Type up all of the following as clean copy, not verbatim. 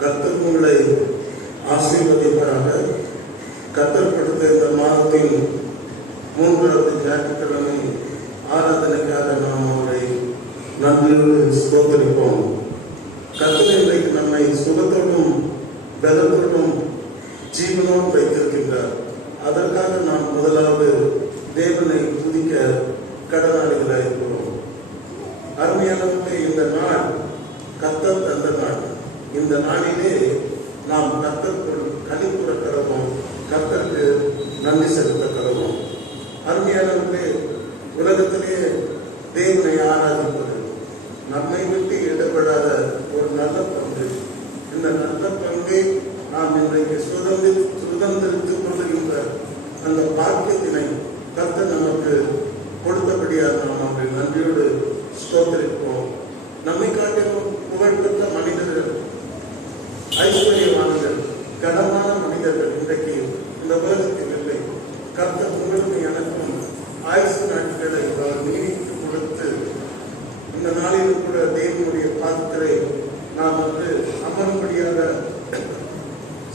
கர்த்தர் உங்களை ஆசீர்வதிப்பாராக. கர்த்தர் கொடுத்த இந்த மாதத்தின் 3வது ஞாயிற்றுக்கிழமை ஆராதனைக்காக நாம் அவரை நன்றியோடு ஸ்தோத்திரிப்போம். கர்த்தர் இன்றைக்கு நம்மை சுகத்தோடும் பலத்தோடும் ஜீவனோடு வைத்திருக்கின்றார். அதற்காக நாம் முதலாவது தேவனை துதிக்க கடனாளிகளாக இருக்கிறோம். அருமையானவர்களே, இந்த நாள் கர்த்தர் தந்த நாள். இந்த நாளிலே நாம் கர்த்தருக்குள் கனிப்புற கடவோம், கர்த்தருக்கு நன்றி செலுத்த கடவோம். அருமையானவர்களே, உலகத்திலே தேவனை ஆராதிப்பது நம்மை விட்டு இடப்படாத ஒரு நல்ல பங்கு. இந்த நல்ல பங்கை நாம் இன்றைக்கு சுதந்திரித்துக் கொள்கின்ற அந்த பாக்கியத்தினை கர்த்தர் நமக்கு கொடுத்தபடியாக நாம் அவரை நன்றியோடு ஸ்தோத்திரிப்போம். நம்மை காட்டிலும் புகழ்பெற்ற மனிதர்கள், ஐஸ்வர்யவான்கள், கனமான மனிதர்கள் இன்றைக்கு இந்த உலகத்தில் இல்லை. கர்த்தர் உங்களுக்கு எனக்கும் ஆயுசு நாட்களை அவர் நீடித்து கொடுத்து இந்த நாளிலும் கூட தேவனுடைய பாத்திரை நாம் அமரும்படியாக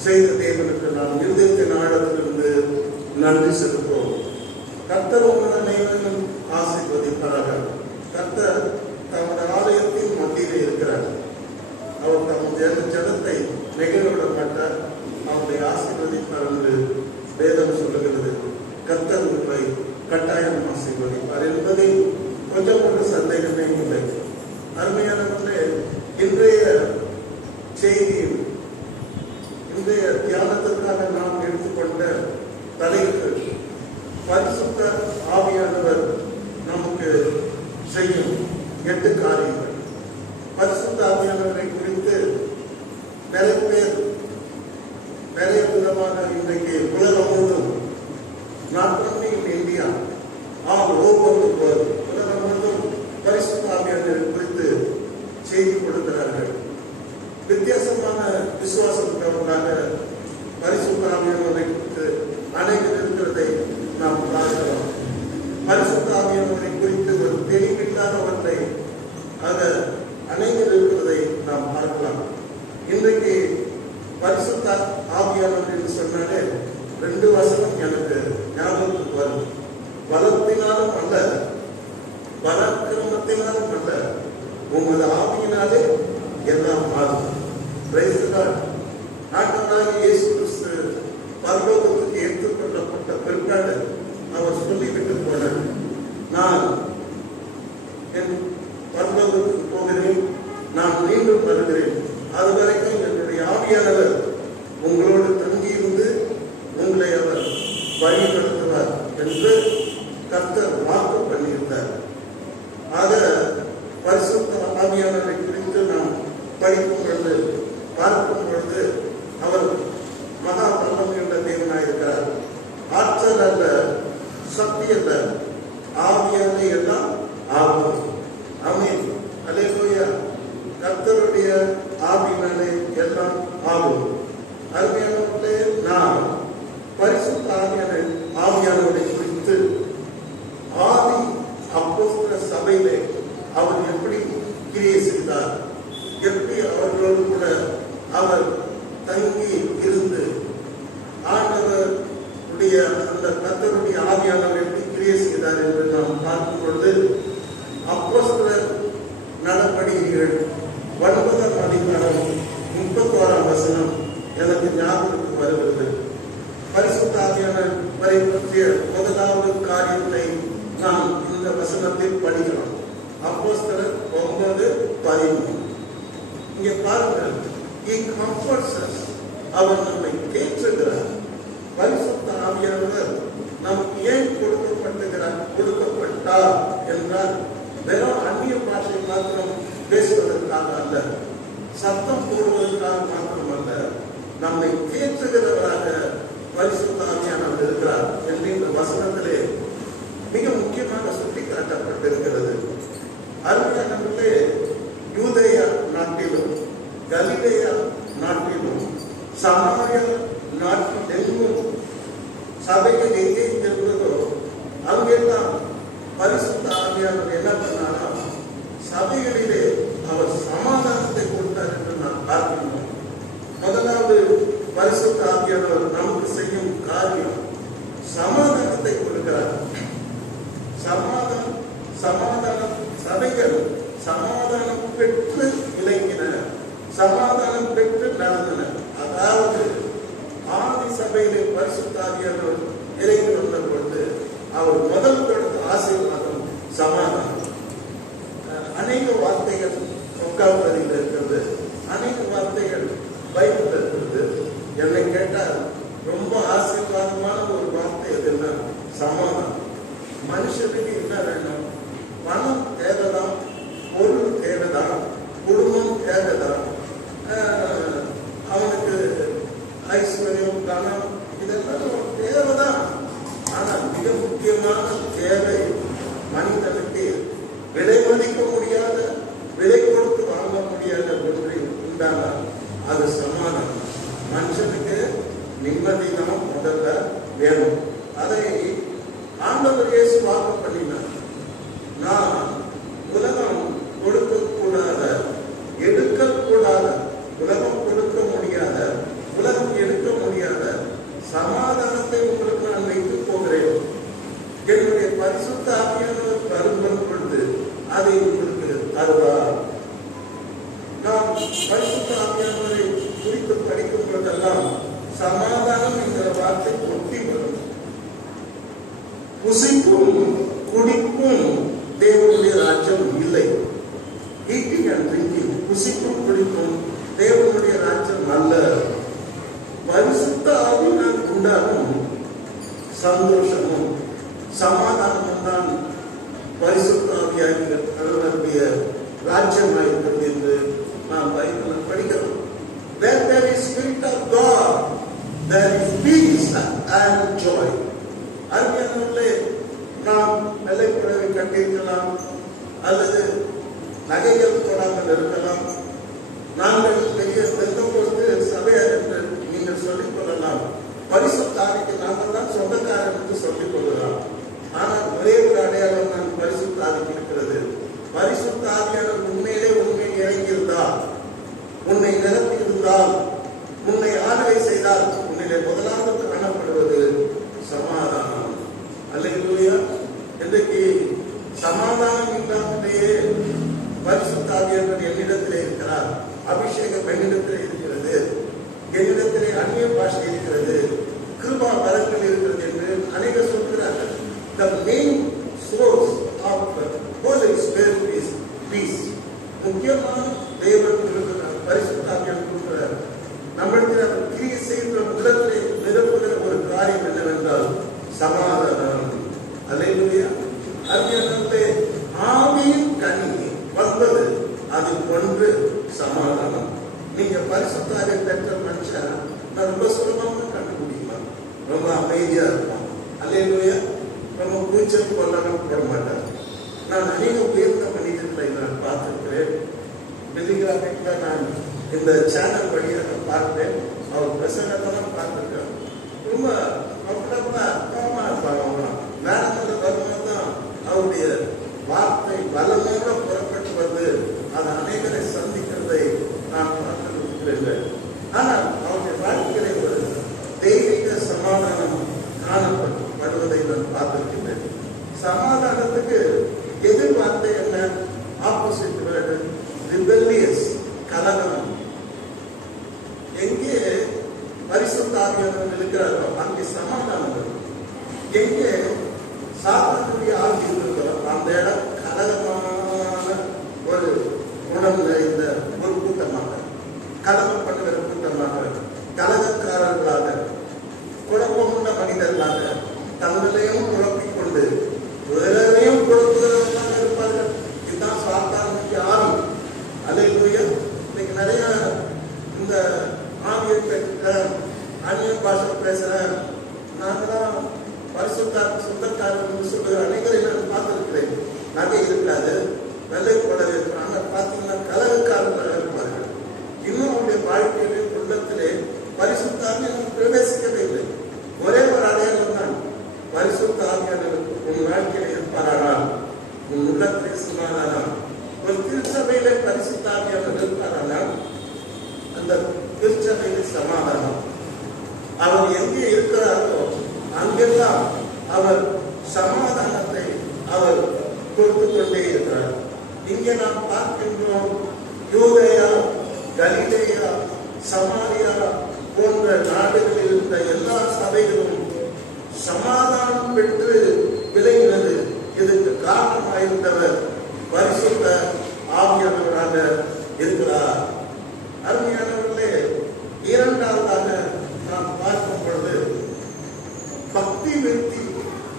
செய்த தேவனுக்கு நாம் இருதயத்தின் ஆழத்திலிருந்து நன்றி செலுத்துவோம். கர்த்தர் உங்கள் அனைவரும் ஆசீர்வதிப்பாராக. கர்த்தர் தமது ஆலயத்தின் மத்தியிலே இருக்கிறார். அவர் தமது ஜனத்தை நெகிழவிட மாட்டார், அவரை ஆசீர்வதிப்பார் என்று வேதம் சொல்லுகிறது. கர்த்தர் உங்களை கட்டாயம் ஆசீர்வதிப்பார் என்பதில் கொஞ்சம் ஒரு சந்தேகமே இல்லை. அருமையானவர்களே, இன்றைய செய்தியில் இன்றைய தியானத்திற்காக நாம் எடுத்துக்கொண்ட தலைப்பு பரிசுத்த ஆவியானவர் நமக்கு செய்யும் 8 காரியங்கள். பரிசுத்த ஆவியானவரை குறித்து நிறைய விதமாக இன்றைக்கு உலகம் முழுவதும், not only in India, all over the world, உலகம் முழுவதும் பரிசுத்த ஆவியானவரை குறித்து செய்தி கொடுக்கிறார்கள். வித்தியாசமான விசுவாசத்துக்காக பரிசுத்த ஆவியானவரை குறித்து அனைவரும் இருக்கிறதை நாம் பார்க்கிறோம். பரிசுத்த ஆவியானவரை குறித்து ஒரு தெளிவில்லாதவற்றை அனைவரும் இருக்கிறதை நாம் பார்க்கலாம். இன்றைக்கு பரிசுத்த ஆவியானவர் என்று சொன்னாலே 2 வசனம் எனக்கு ஞாபகத்துக்கு வரும். பலத்தினாலும் அல்ல, பராக்கிரமத்தினாலும் அல்ல, உமது ஆவியினாலே எல்லாம் மாறும். ஆண்டவராகிய இயேசு கிறிஸ்து பரலோகத்துக்கு ஏற்றுக்கொள்ளப்பட்ட பிற்பாடு அவர் சொல்லிவிட்டு போனார், நான் என் பரலோகத்துக்கு போகிறேன், நான் மீண்டும் வருகிறேன், அது வரைக்கும் என்னுடைய ஆவியானவர் உங்களோடு தங்கியிருந்து உங்களை அவர் வழிநடத்துவார் என்று கர்த்தர் வாக்கு பண்ணியிருந்தார். ஆக பரிசுத்த ஆவியானவரை குறித்து நாம் படிக்கும் பொழுது, பார்க்கும் பொழுது, அவர் மகா வல்லமையுள்ள தேவனாயிருக்கிறார். ஆற்றல் அல்ல, சக்தி அல்ல, ஆவியான எல்லாம் ஆகும். ஆமென், அல்லேலூயா. கர்த்தருடைய ஆவியினாலே எல்லாம் ஆகும். அருமையானவர்களே, நாம் பரிசுத்த ஆவியானவரை குறித்து ஆதி அப்போஸ்தல சபையிலே அவர் எப்படி கிரியை செய்தார், எப்படி அவர்களோடு கூட அவர் தங்கி இருந்து ஆண்டவருடைய அந்த கர்த்தருடைய ஆவியானவர் எப்படி கிரியை செய்தார் என்று நாம் பார்க்கும் பொழுது, அப்போஸ்தலர் நடபடிகள் 9ஆம் அதிகாரம் 31ஆம் வசனம் எனக்கு ஞாபகத்துக்கு வருகிறது. பரிசுத்த ஆவியானவரை பற்றிய முதலாவது காரியத்தை நாம் இந்த வசனத்தில் படிக்கலாம். அப்போஸ்தலர் 9:13. இங்கே பாருங்கள், he comforts us, அவர் நம்மை தேற்றுகிறார். பரிசுத்த ஆவியானவர் நமக்கு ஏன் கொடுக்கப்பட்டார் என்றால், வெறும் அந்நிய பாஷை மாத்திரம் பேசுவதற்காக அல்ல, சத்தம் போடுவதற்காக மாத்திரம் அல்ல, நம்மை தேற்றுகிறவராக பரிசுத்த ஆவியானவர் இருக்கிறார் என்று இந்த வசனத்திலே மிக முக்கியமாக சுட்டிக்காட்டப்பட்டிருக்கிறது. அருமையானவர்களே, யூதேயா நாட்டிலும் கலிலேயா நாட்டிலும் சமாரியா நாட்டிலும் சபைகள் எங்கே இருந்ததோ அங்கெல்லாம் பரிசுத்த ஆவியானவர் என்ன பண்ணாராம், சபைகளிலே அவர் சமாதானத்தை கொடுத்தார் என்று நான் பார்க்கிறோம். ஒக்காவதில் இருக்கிறது. அநேக வார்த்தைகள் பைபிள் இருக்கிறது. என்னை கேட்டால் ரொம்ப ஆசீர்வாதமான ஒரு வார்த்தை எதுன்னா சமாதானம். மனுஷனுக்கு என்ன வேணும்? பணம் தேவைதான், பொருள் தேவைதான், குடும்பம் தேவைதான், அவனுக்கு ஐஸ்வர்யம், தனம், இதெல்லாம் தேவைதான். ஆனால் மிக முக்கியமான தேவை மனிதனுக்கு விலை மதிக்க முடியாத, விலை கொடுத்து வாங்க முடியாத ஒன்று உண்டானால் அது சமாதானம். மனுஷனுக்கு நிம்மதி தான் முதல்ல வேணும். அதை ஆண்டவர் இயேசு வாக்கு பண்ணினார். நான் உலகம் கொடுக்கக்கூடாத, எடுக்கக்கூடாத, உலகம் கொடுக்க முடியாத, உலகம் எடுக்க முடியாத சமாதானத்தை உங்களுக்கு நான் வைத்துப் போகிறேன். என்னுடைய பரிசுத்த ஆவியானவர் வரும்பொழுது அதை உங்களுக்கு தருவார். நாம் பரிசுத்த ஆவியானவரை குறித்து படிக்கும் போதெல்லாம் சமாதானம் என்கிற வார்த்தை ஒட்டி வரும். புசிக்கும் குடிக்கும் தேவனுடைய ராஜ்யம் இல்லை. ஈட்டிங் அண்ட் ட்ரிங்கிங், புசிக்கும் குடிக்கும் தேவனுடைய ராஜ்யம் அல்ல. பரிசுத்த ஆவியினால் உண்டாகும் சந்தோஷமும் சமாதானமும் தான் பரிசுத்த ஆவியாகிய ராஜ்யமாயிருக்கிறது என்று நாம் பைபிளில் படிக்கிறோம். Where there is spirit of God, there is peace and joy. அருமையானவர்களே, நாம் வெள்ளைப்புடவை கட்டியிருக்கலாம், அல்லது நகைகள் தொடாமல் இருக்கலாம். நாங்கள் பெரிய பெந்தகோஸ்து சபையார் என்று நீங்கள் சொல்லிக் கொள்ளலாம். பரிசுத்த ஆவிக்கு நாங்கள் தான் சொந்தக்காரர் என்று சொல்லிக் கொள்ளலாம். ஆனால் ஒரே ஒரு அடையாளம் தான் பரிசுத்த ஆவிக்கு இருக்கிறது. பரிசுத்த ஆவியானவர் உண்மையிலே உண்மையில் இறங்கியிருந்தால், உன்னை நிரப்பியிருந்தால், உன்னை ஆளுகை செய்தால், உன்னிலே முதலாவது காணப்படுவது சமாதானம். அல்லேலூயா. இன்றைக்கு சமாதானம் இல்லாமலேயே பரிசுத்த ஆவியானவர் என்னிடத்திலே இருக்கிறார், அபிஷேகம் என்னிடத்திலே இருக்கிறது, என்னிடத்திலே அந்நிய பாஷை இருக்கிறது, கிருபா வரங்கள் இருக்கிறது என்று அநேகர் சொல்கிறார்கள். The main source of the Holy Spirit is peace. முக்கியமான தேவன் இருக்கிறார், பரிசுத்த ஆவியானவர் இருக்கிறார். நம்மளுக்கு அவர் கிரியை செய்கிற முதலிலே நிரப்புகிற ஒரு காரியம் என்னவென்றால் சமாதானம். அல்லேலூயா. அருமையானவர்களே, ஆவியின் கனி வந்தது, அதில் ஒன்று சமாதானம். நீங்க பரிசுத்த ஆவியை பெற்ற மனுஷன் நான் ரொம்ப சுலபமாக கண்டுபிடிக்கலாம். ரொம்ப அமைதியா இருக்கும். அல்லேலூயா. ரொம்ப கூச்சல் கொள்ளலாம் போட மாட்டார். நான் அநேக உயர்ந்த மனிதர்களை நான் பார்த்திருக்கிறேன். டெலிகிராஃபிக்ல நான் இந்த சேனல் வழியாக பார்த்தேன். அவர் பிரசங்கத்தெல்லாம் பார்த்திருக்கேன். ரொம்ப கவனமா இருப்பாங்க. அவங்களாம் வேற வரும்போது தான் அவருடைய வார்த்தை பலமோட புறப்பட்டு வந்து அது அநேகரை சந்திக்கிறதை நான் பார்த்திருக்கிறேன். ஆனால் அவருடைய வாழ்க்கையிலே ஒரு தெய்வீக சமாதானம் காணப்படுவதை நான் பார்த்திருக்கிறேன். சமாதானத்துக்கு எதிர்பார்த்தை என்ன? ஆப்போசிட் வேர்டு ரிபெல்லியஸ், கலகம். எங்கே பரிசுத்த ஆவியானவர் இருக்கிறாரோ அங்கே சமாதானம் இருக்கும். எங்கே சாத்தானுடைய ஆவி இருக்கிறதோ அந்த இடம் கலகமான ஒரு குணம் நிறைந்த ஒரு கூட்டமாக, கலகம் பண்ணுகிற கூட்டமாக, கலகக்காரர்களாக, குழப்பமுள்ள மனிதர்களாக, தங்களையும் குழப்பிக் கொண்டு வேறையும் குழப்புகிறவர்களாக இருப்பார்கள். இதுதான் சாத்தானுடைய ஆவி. அல்லேலூயா. இன்னைக்கு நிறைய இந்த ஆவியை பெற்ற அந்நிய பாஷை பேசுற நாங்களாம் பரிசுத்தார் சொந்தக்காரர்கள் சொல்லுகிற அனைவரை நான் பார்த்திருக்கிறேன். நகை இருக்காது, வெள்ளை புடவை இருக்கிறாங்க, பார்த்தீங்கன்னா கலகக்காரர்களாக இருப்பார்கள். இன்னும் அவருடைய வாழ்க்கையிலே உள்ளத்திலே பரிசுத்த ஆவியானவர் பிரவேசிக்கவே இல்லை. ஒரே ஒரு அடையாளம் தான், பரிசுத்த ஆவியானவர் உன் வாழ்க்கையில இருப்பாரானால், உன் உள்ளத்திலே சமாதானம். ஒரு திருச்சபையிலே பரிசுத்த ஆவியானவர் இருப்பாரானால் அந்த திருச்சபையிலே சமாதானம். அவர் எங்கே இருக்கிறாரோ அங்கெல்லாம் அவர் சமாதானத்தை அவர் கொடுத்து கொண்டே இருக்கிறார். இங்கே நாம் பார்க்கின்றோம், யூதேயா, கலிலேயா, சமாரியா போன்ற நாடுகளில் இருந்த எல்லா சபைகளும் சமாதானம் பெற்று விலகினது. இதுக்கு காரணமாயிருந்தவர் பரிசுத்த ஆவியானவர் ஆவியானவராக இருக்கிறார். அருமையானவர்களே, இரண்டாவதாக நாம் பார்க்கும் பொழுது பக்தி விருத்தி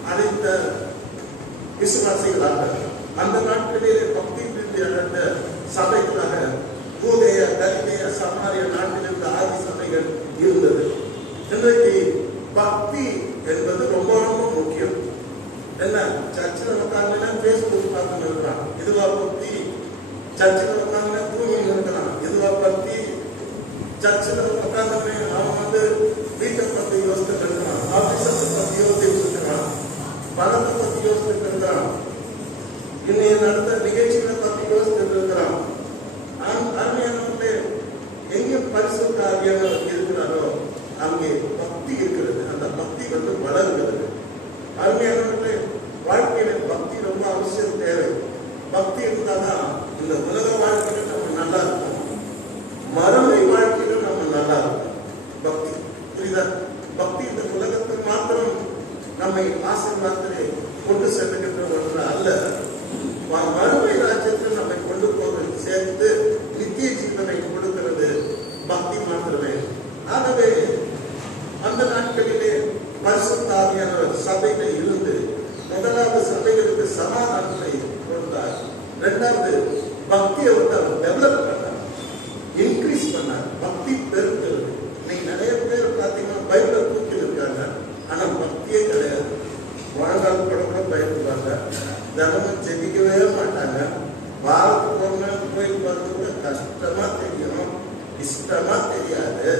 அடைந்த விசுவாசிகளாக, அந்த நாட்களிலே பக்தி விருத்தி அடைந்த சபைகளாக யூதேய, கலிலேய, சமாரிய நாட்டில் இருந்த ஆதி சபைகள் இருந்தது. இன்றைக்கு பக்தி என்பது ரொம்ப ரொம்ப முக்கியம். என்ன, சர்ச்சில் உட்கார்ந்து பேஸ்புக் பார்த்துன்னு இருக்கிறான், இதுவா பக்தி? சர்ச்சில் உட்கார்ந்து தூங்கி இருக்கிறான், இதுவா பக்தி? சர்ச்சில் உட்கார்ந்து அவன் வீட்டை பத்தி யோசித்துட்டு இருக்கிறான், ஆபீஸை பத்தி யோசிச்சுட்டு இருக்கிறான், பணத்தை பத்தி யோசிச்சுட்டு இருக்கிறான், இன்னைய நடந்த நிகழ்ச்சிகளை பத்தி யோசிச்சுட்டு இருக்கிறான். அருமையானவர்களே, எங்கே பரிசுத்த ஆவியானவர் இருக்கிறாரோ அங்கே பக்தி இருக்கிறது. அந்த பக்தி வளர்கிறது. அருமையானவர்களே, வாழ்க்கையில பக்தி ரொம்ப அவசியம், தேவை. பக்தி இருந்தாதான் இந்த உலக வாழ்க்கையில நம்ம நல்லா இருக்கும், மறுமை வாழ்க்கையில நம்ம நல்லா இருக்கும். பக்தி புரியுதா? பக்தி இந்த உலகத்தில் மாத்திரம் நம்மை ஆசீர்வாதத்திலே கொண்டு செல்லுகின்ற ஒன்று அல்ல, மறுமை ராஜ்யத்தில் நம்மை கொண்டு போக சேர்த்து நித்திய ஜீவனை கொடுக்கிறது பக்தி மாத்திரமே. ஆகவே அந்த நாட்களிலே பரிசுத்த ஆவியானவர் சபையில இருந்து முதலாவது சபைகளுக்கு சமாதானத்தை கொடுத்தார். இரண்டாவது பக்தியை அவர் டெவலப் பண்ணார், இன்க்ரீஸ் பண்ணார். பக்தி பெருக்கிறது. இன்னைக்கு நிறைய பேர் பார்த்தீங்கன்னா பைபிளை தூக்கி இருக்காங்க, ஆனா பக்தியே கிடையாது. வாழ்நாள் கூட பயப்படுவாங்க, தினமும் ஜெபிக்கவே மாட்டாங்க. வாரத்துக்கு ஒரு நாள் கோயில் பார்த்து கூட கஷ்டமா தெரியும், இஷ்டமா தெரியாது.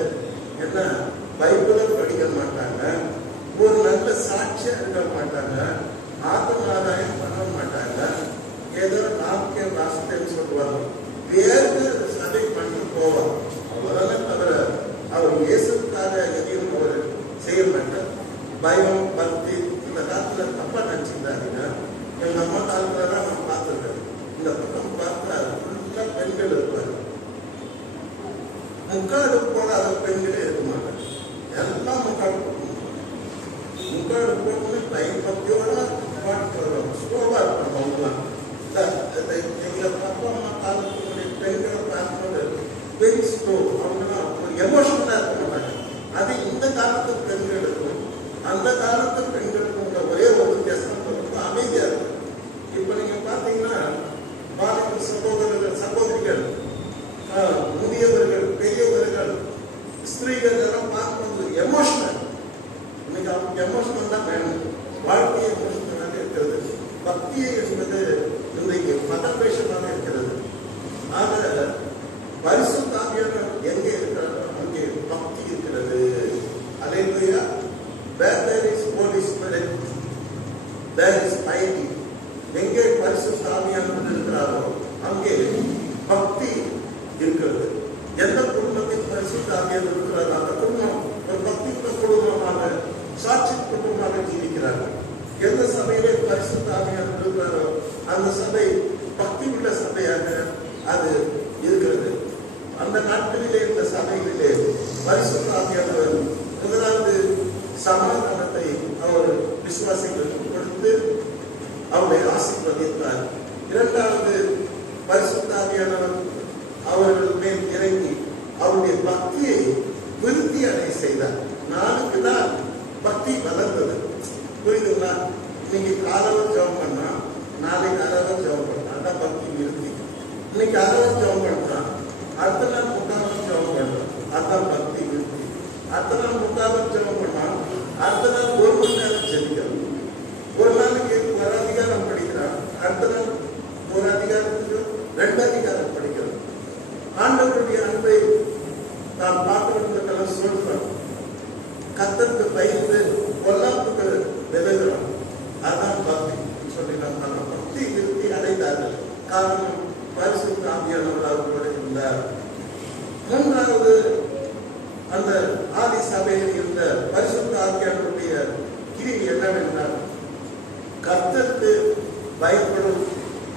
என்ன, பைபிளை படிக்க மாட்டாங்க, ஒரு நல்ல சாட்சியா இருக்க மாட்டாங்க, ஆத்ம ஆதாயம் பண்ண மாட்டாங்க, ஏதோ நாமக்கே வாசத்தைன்னு சொல்லுவாங்க, வேறு சபை பண்ணி போவார். அவ்வளவுதானே தவிர அவர் இயேசுக்காக எதையும் அவர் செய்ய மாட்டார். பயம், பக்தி இந்த காலத்துல தப்பா நினைச்சிருந்தாங்க. எங்க அம்மா காலத்துல தான் நான் பார்த்துருக்கேன். இந்த பக்கம் பார்த்தா ஃபுல்லா பெண்கள் இருப்பாங்க, முக்காடு போடாத பெண்களே இருக்க மாட்டாங்க, எல்லாம் முக்காடு போடணும். முக்காடு போட்டு பயபக்தியோட பாட்டு வருவாங்க, ஸ்லோவா இருப்பாங்க. அவங்கலாம் எங்களை அப்பா அம்மா காலத்துடைய பெண்களை பார்க்கும்போது வெரி ஸ்லோ, அவங்கலாம் ஒரு எமோஷனலா இருக்க மாட்டாங்க. அது இந்த காலத்து பெண்களுக்கும் அந்த காலத்து பெண்களுக்கும் ஒரே ஒரு வித்தியாசம், ரொம்ப அமைதியா இருக்கும். இப்ப நீங்க பாத்தீங்கன்னா பாலிக சகோதரர்கள், சகோதரிகள், முதியவர்கள், பெரியவர்கள், ஸ்திரீகள் எல்லாம் பார்க்கும்போது எமோஷனல். இன்னைக்கு அவங்க எமோஷனல் தான் வேணும், வாழ்க்கையை எமோஷனலாக இருக்கிறது. பக்தியை என்பது இன்றைக்கு பதவேஷமாக இருக்கிறது. ஆக பரிசுத்த ஆவியானவர் எங்கே இருக்கிறாரோ அங்கே பக்தி இருக்கிறது. அல்லேலூயா. Where there is Holy Spirit, there is piety. எங்கே பரிசுத்த ஆவியானவர் இருக்கிறாரோ அங்கே பக்தி இருக்கிறது. எந்த குடும்பத்தில் பரிசுத்த ஆவியானவர் இருக்கிறாரோ அந்த குடும்பம் ஒரு பக்தியுள்ள குடும்பமாக, சாட்சி குடும்பமாக ஜீவிக்கிறார்கள். எந்த சபையிலே பரிசுத்த ஆவியானவர் இருக்கிறாரோ அந்த சபை பக்தி உள்ள சபையாக அது இருக்கிறது. அந்த நாட்களிலே இந்த சபைகளிலே பரிசுத்த ஆவியானவர் முதலாவது சமாதானத்தை அவர் விசுவாசிகளுக்கு கொடுத்து அவரை ஆசீர்வதித்தார். இரண்டாவது பரிசுத்த ஆவியானவர் அவர்கள் மேல் இறங்கி அவருடைய பக்தியை விருத்தி அடைய செய்தார். நாளுக்கு நாள் பக்தி வளர்ந்தது. புரியுதுங்களா? இன்னைக்கு காலையில் ஜெபம் பண்ணா நாளைக்கு அறவர் ஜெபம் பண்ணா, அதான் பக்தி விருத்தி. இன்னைக்கு அறவர் ஜெபம் பண்றான், அடுத்த நாள் முக்காவர் ஜெபம் பண்றான், அதான் பக்தி விருத்தி. அடுத்த நாள் முக்காவர் ஜெபம் பண்ணா அடுத்த நாள் ஒரு மணி நேரம் ஜெபிக்கிறான். ஒரு நாளைக்கு ஒரு அதிகாரம் படிக்கிறான், அடுத்த நாள் ஒரு அதிகாரத்துக்கு 2 அதிகாரம் படிக்கிறான். ஆண்டவருடைய அன்பை நாம் பார்க்கறதுக்கெல்லாம் சொல்றோம். கர்த்தருக்கு பயந்து பொல்லாப்புக்கு விலகிறோம், அதான் பக்தி சொல்லி நம்ம பக்தி விருத்தி அடைந்தார்கள். காரணம் பரிசுத்த ஆவியானவர் அவர்களோடு இருந்தார். மூன்றாவது அந்த ஆதி சபையில் இருந்த பரிசுத்த ஆவியானவருடைய கிரியை என்னவென்றால் கர்த்தருக்கு பயப்படும்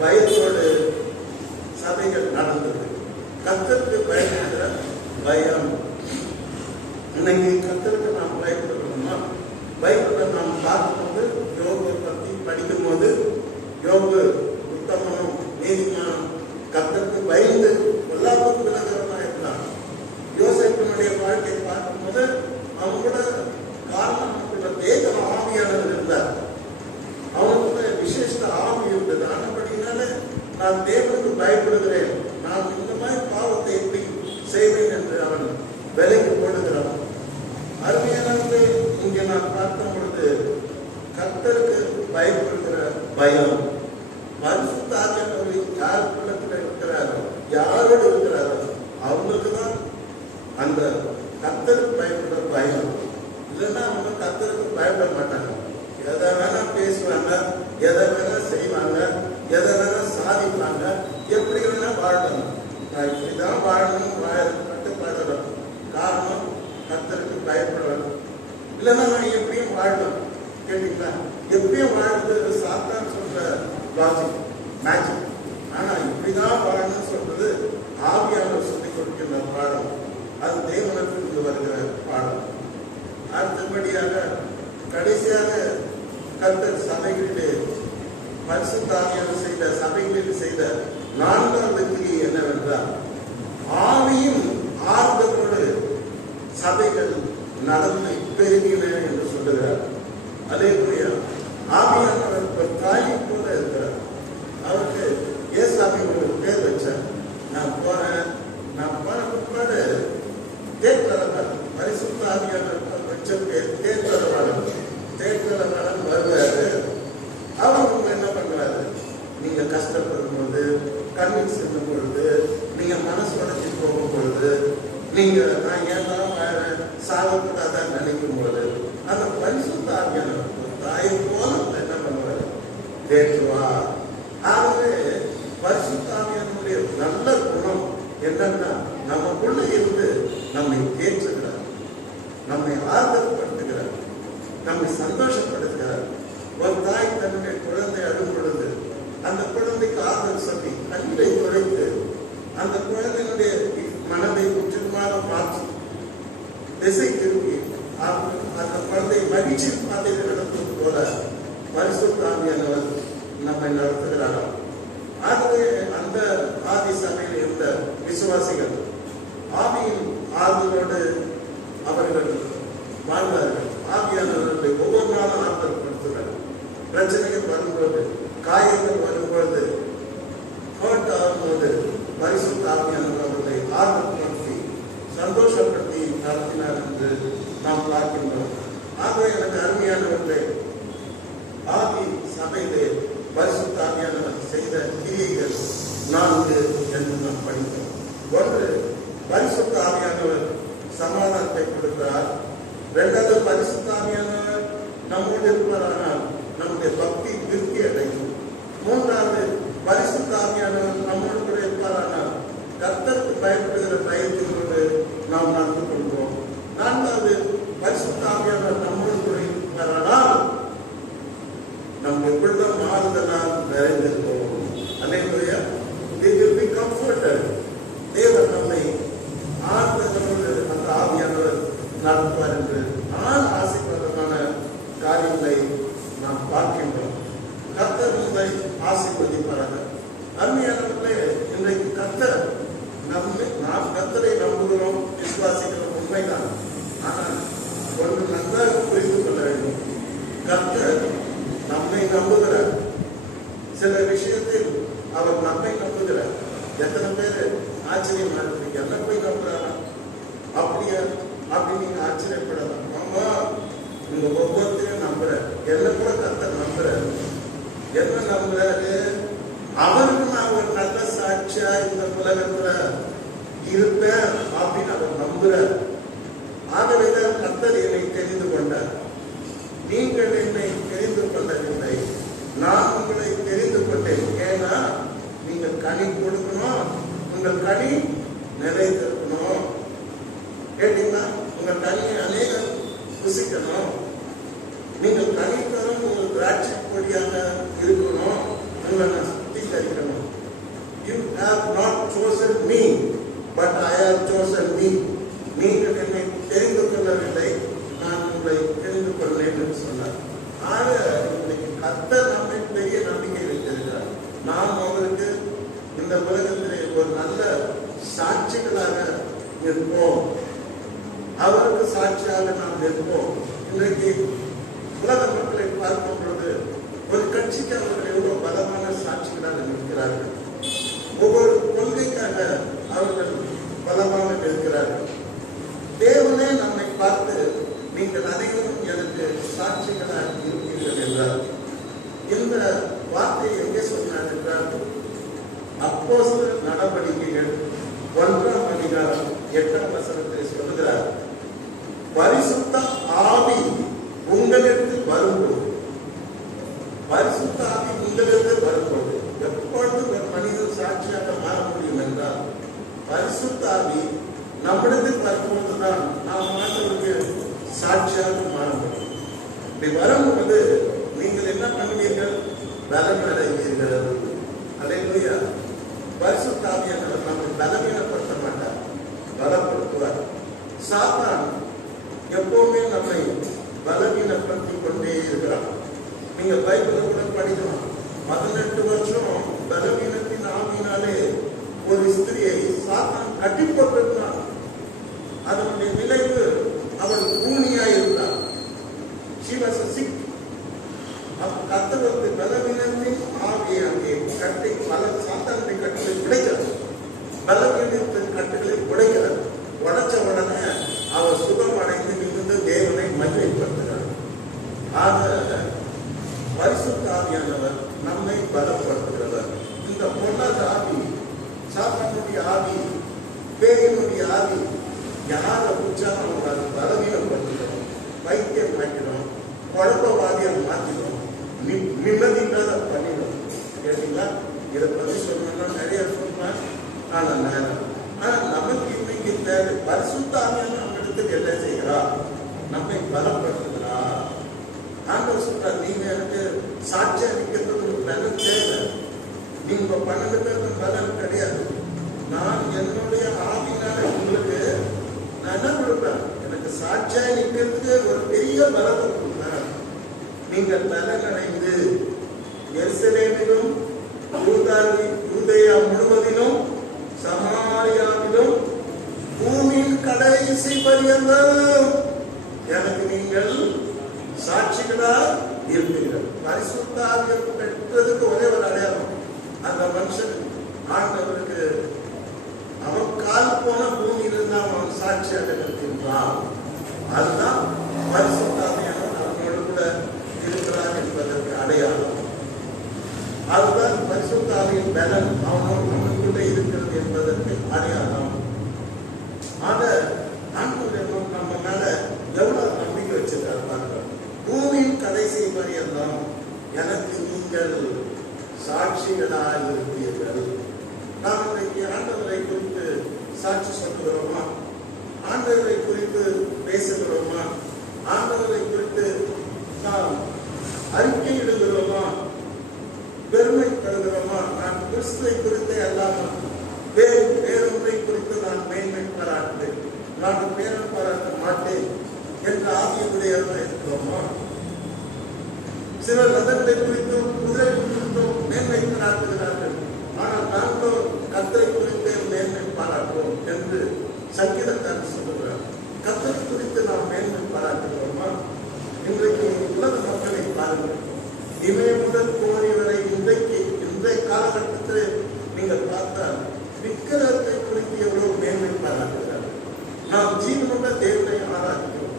பயத்தோடு சபைகள் நடந்தது. கர்த்தருக்கு பயப்படுகிற பயம். இன்னைக்கு கர்த்தருக்கு நாம் பயப்படுகிறோமா? பைபிளை நாம் பார்க்கும்போது யோபை பற்றி படிக்கும் போது யோபு உத்தமனும் நீதிமானும் கர்த்தருக்கு விலைக்கு போடுகிறோம். அருமையானவர்களே, இங்கே நான் பார்க்கும் பொழுது கர்த்தருக்கு பயப்படுகிற பயம் பரிசுத்த ஆவியானவரின் யார் குலத்தில் இருக்கிறாரோ, யாரோடு இருக்கிறாரோ அவங்களுக்கு தான் அந்த கர்த்தருக்கு பயப்படுற பயம். இல்லைன்னா அவங்க கர்த்தருக்கு பயப்பட மாட்டாங்க. எதை வேணா பேசுவாங்க, எதை வேணா செய்வாங்க, எதை வேணா சாதிப்பாங்க, எப்படி வேணா வாழணும். நான் இப்படிதான் வாழணும், கட்டுப்பாடணும். காரணம் கர்த்தருக்கு பயப்படணும். இல்லைன்னா நான் எப்படியும் வாழணும். கேட்டீங்களா? எப்படியும் வாழ்றது சாத்தான் சொல்ற லாஜிக், மேஜிக். ஆனா இப்படிதான் வாழணும்னு சொல்றது ஆவியானவர் சொல்லிக் கொடுக்கின்ற பாடம். அது தேவனிடத்திலிருந்து வருகிற பாடம். அடுத்தபடியாக கடைசியாக கர்த்தர் சபைகளிலே பரிசுத்த ஆவியானவர் செய்த சபைகளில் செய்த 4வது கிரியை என்னவென்றால், ஆவியும் ஆறுதலோடு சபைகள் நடந்து பெருகின என்று சொல்லுகிறார். அதே போல ஆவியானவர் ஒரு தாயை போல இருக்கிறார். அவருக்கு ஏசாமி ஒரு பேர் வச்சார். நான் போன பிற்பாடு தேர்தலர் பரிசுத்த ஆவியானவர் வச்ச பேர் தேர்தலர். தேர்தலர் வருவாரு. அவங்க என்ன பண்றாரு? நீங்க கஷ்டப்படும் பொழுது, கண்ணீர் செல்லும் பொழுது, நீங்க மனசு உடைச்சி போகும் பொழுது, நீங்க நான் ஏன் சாகக்கூடாதான் நினைக்கும் போது அந்த பரிசுத்த ஆவியானவர் தாயை போல என்ன பண்ணுவாரு? தேற்றுவா. ஆகவே பரிசுத்த ஆவியானவருடைய நல்ல குணம் என்னன்னா, நமக்குள்ள இருந்து நம்மை தேற்றுகிறார், நம்மை ஆறுதல்படுத்துகிறார், நம்மை சந்தோஷப்படுத்துகிறார். ஒரு தாய் தன்னுடைய குழந்தை அழும் பொழுது அந்த குழந்தைக்கு ஆறுதல் சொல்லி கண்ணீரை குறைத்து அந்த குழந்தையினுடைய மனதை முற்றிலுமாக மாற்றி திசை திரும்பி அந்த குழந்தை மகிழ்ச்சி பாதையில் நடத்துவது போல பரிசுத்த ஆவியானவர் நம்மை நடத்துகிறார். ஆகவே அந்த ஆதி சபையில் இருந்த விசுவாசிகள் ஆவியின் ஆறுதலோடு அவர்கள் வாழ்ந்தார்கள். ஆவியானவர்களை ஒவ்வொரு நாளும் ஆறுதல்படுத்துகிறார். பிரச்சனைகள் வரும்போது, காயங்கள் வரும்பொழுது, ஹர்ட் ஆகும்போது பரிசுத்த ஆவியானவர் அவர்களை ஆறுதல்படுத்தி சந்தோஷப்படுத்தி நடத்தினார் என்று நாம் பார்க்கின்றோம். ஆகவே எனக்கு அருமையானவர்களே, ஆதி சபையிலே பரிசுத்த ஆவியானவர் செய்த கிரியைகள் 4 என்று நாம் படித்தோம். 1, பரிசுத்த ஆவியானவர் சமாதானத்தை கொடுக்கிறார். 2வது, பரிசுத்த ஆவியானவர் நம்மோடு இருப்பாரானால் நம்முடைய பக்தி திருப்தி அடையும். 3வது, பரிசுத்த ஆவியானவர் நம்மோடு கூட இருப்பாரானால் கர்த்தருக்கு பயப்படுகிற பயத்தோடு நாம் நடந்து கொள்வோம். 4வது, பரிசுத்த ஆவியானவர் நம்மோடு கூட இருப்பாரானால் நம் எப்பொழுதும் ஆறுதலால் நிறைந்திருப்போம். அதே போல தேவன் நம்மை ஆறுதலோடு அந்த ஆவியானவர் நடத்துவார் என்று ஆசீர்வாதமான காரியங்களை நாம் பார்க்கின்றோம். கர்த்தர் நம்மை ஆசீர்வதிப்பார்கள். அருமையானவர்களே, இன்றைக்கு கர்த்தர் நாம் கர்த்தரை நம்புகிறோம், விசுவாசிக்கிறோம், உண்மைதான். ஆனால் ஒன்று நன்றாக புரிந்து கொள்ள வேண்டும். கர்த்தர் நம்மை நம்புகிறார். சில விஷயத்தில் அவர் நம்மை நம்புகிறார். எத்தனை பேர் ஆச்சரியமா இருக்கு, என்ன போய் நம்புறாரா? அப்படியா? அப்படி நீங்க ஆச்சரியப்படலாம். அம்மா, நீங்க ஒவ்வொருத்தையும் நம்புற, என்ன கூட கர்த்தர் நம்புறாரு. என்ன நம்புறாரு? அவருக்கு நான் ஒரு நல்ல சாட்சியா இந்த உலகத்துல இருப்பேன் அப்படின்னு அவர் நம்புறார். ஆகவேதான் கர்த்தர் என்னை தெரிந்து கொண்டார். நீங்கள் என்னை தெரிந்து கொள்ளவில்லை, நான் உங்களை தெரிந்து கொண்டேன். ஏன்னா நீங்கள் கனி கொடுக்கணும், உங்கள் கனி நிறைந்திருக்கணும். கேட்டீங்களா? உங்கள் கனியை அநேகம் புசிக்கணும். நீங்கள் கனி தரும் ஒரு திராட்சை கொடியாக இருக்கணும். உங்களை சுத்திகரிக்கணும். You have not chosen me, but I have chosen me. நீங்கள் என்னை தெரிந்து கொள்ளவில்லை, நான் உங்களை தெரிந்து கொள்ளேன் என்று சொன்னார். ஆக இன்னைக்கு கர்த்தர் நம்மை பெரிய நம்பிக்கை வைத்திருக்கிறார். நாம் அவருக்கு இந்த உலகத்திலே ஒரு நல்ல சாட்சிகளாக இருப்போம். அவருக்கு சாட்சியாக நாம் இருப்போம். இன்றைக்கு உலக மக்களை பார்க்கும் பொழுது ஒரு கட்சிக்கு அவர்கள் எவ்வளவு பலமான சாட்சிகளாக இருக்கிறார்கள். ஒவ்வொரு கொள்கைக்காக அவர்கள் பலமாக இருக்கிறார்கள். பரிசுத்த ஆவி நம்மிடத்தில் வரும்போதுதான் நாம் ஆண்டவருக்கு சாட்சியாக மாற முடியும். இப்படி வரும்போது நீங்கள் என்ன பண்ணுவீர்கள்? பலம் அடைவீர்கள். அல்லேலூயா. பரிசுத்த ஆவியானவர் நம்மை பலவீனப்படுத்த மாட்டார், பலப்படுத்துவார். சாத்தான் எப்பவுமே நம்மை பலவீனப்படுத்தி கொண்டே இருக்கிறான். நீங்க பைபிளை கூட படிக்கலாம். 18 வருஷம் பலவீனத்தின் ஆவியினாலே ஒரு ஸ்திரியை சாத்தான் கட்டி போட்டிருந்தான். அதனுடைய விளைவு அவள் ஊனியாய் இருந்தாள். She was sick. கர்த்தருக்கு பலவீனத்தின் ஆவியை அங்கே கட்டி பல சாத்தானுடைய கட்டுகளை உடைக்கிறார். பலவீனத்தின் கட்டுகளை உடைக்கிறார். உடைச்ச உடனே அவர் சுகம் அடைந்து நிமிர்ந்து தேவனை மகிமைப்படுத்துகிறார். ஆக பரிசுத்த ஆவியானவர் நம்மை பலப்படுத்துகிறவர். இந்த பொல்லாத ஆவி, சாத்தானுடைய ஆவி, பேயினுடைய ஆவி யாரை உற்சாகம் அவங்களால பலவீனப்படுத்துகிறோம், வைத்தியம் வைக்கிறோம், குழப்பவாதியை மாற்றிடும், நிம்மதிக்காத பண்ணிடும். கேட்டீங்களா? இதை பற்றி சொல்லணும்னா நிறைய சொல்றேன். ஆனால் நேரம். ஆனால் நமக்கு இன்னைக்கு தேவை பரிசுத்த ஆவியான நம்ம இடத்துக்கு என்ன செய்கிறா? நம்மை பலப்படுத்துகிறா. ஆண்டவர் சொல்றார், நீங்க எனக்கு சாட்சியா நிற்கிறது பலன் தேவை. நீங்க 12 பேருக்கு பலன் கிடையாது. நான் என்னுடைய ஆவினால உங்களுக்கு நான் என்ன கொடுப்பேன்? எனக்கு சாட்சியா நிற்கிறதுக்கு ஒரு பெரிய பலத்தை கொடுப்பேன். நீங்கள் பலன் அடைந்து எருசலேமிலும் யூதேயா முழுவதிலும் சமாரியாவிலும் பூமியின் கடைசி பரியந்தம் எனக்கு நீங்கள் சாட்சிகளா இருப்பீர்கள். பரிசுத்த ஆவியை பெற்றதுக்கு ஒரே ஒரு அடையாளம், அந்த மனுஷன் ஆண்டவருக்கு அவன் கால் போன பூமியிலிருந்து அவன் சாட்சியாக இருக்கின்றான். அதுதான் பரிசுத்த ஆவியானவர் அவனோடு கூட இருக்கிறார் என்பதற்கு அடையாளம். அதுதான் பரிசுத்த ஆவியின் பலன் அவனோடு நமக்குள்ளே இருக்கிறது என்பதற்கு அடையாளம். ஆக ஆண்டவர் நம்ம மேல எவ்வளவு நம்பிக்கை வச்சிருக்காரு பாருங்க. பூமியின் கடைசி பரியந்தம் எனக்கு நீங்கள் சாட்சிகளாக இருப்பீர்கள். நாம் இன்றைக்கு ஆண்டவரை குறித்து சாட்சி சொல்லுகிறோமா? ஆண்டவரை குறித்து பேசுகிறோமா? ஆண்டவரை குறித்து நாம் அறிக்கையிடுகிறோமா? பெருமைப்படுகிறோமா? நான் கிறிஸ்துவை குறித்தே அல்லாமல் வேறொன்றை குறித்து நான் மேன்மை பாராட்டுவேன், நான் பேரம் பாராட்ட மாட்டேன் என்ற ஆவியுடையவர்கள் இருக்கிறோமா? சிலர் மதத்தை குறித்தும் குதிரை குறித்தும் மேன்மை பாராட்டுகிறார்கள். ஆனால் நாங்களோ கர்த்தரை குறித்தே மேன்மை பாராட்டுவோம் என்று சங்கீதக்காரர் சொல்லுகிறார். கர்த்தரை குறித்து நாம் மேன்மை பாராட்டுகிறோமா? இன்றைக்கு உலக மக்களை பாருங்கள். இமய முதல் கோரி வரை இன்றைய காலகட்டத்தில் நீங்கள் பார்த்தால் விக்கிரகத்தை குறித்து எவ்வளவு மேன்மை பாராட்டுகிறார்கள். நாம் ஜீவனுள்ள தேவனை ஆராய்கிறோம்,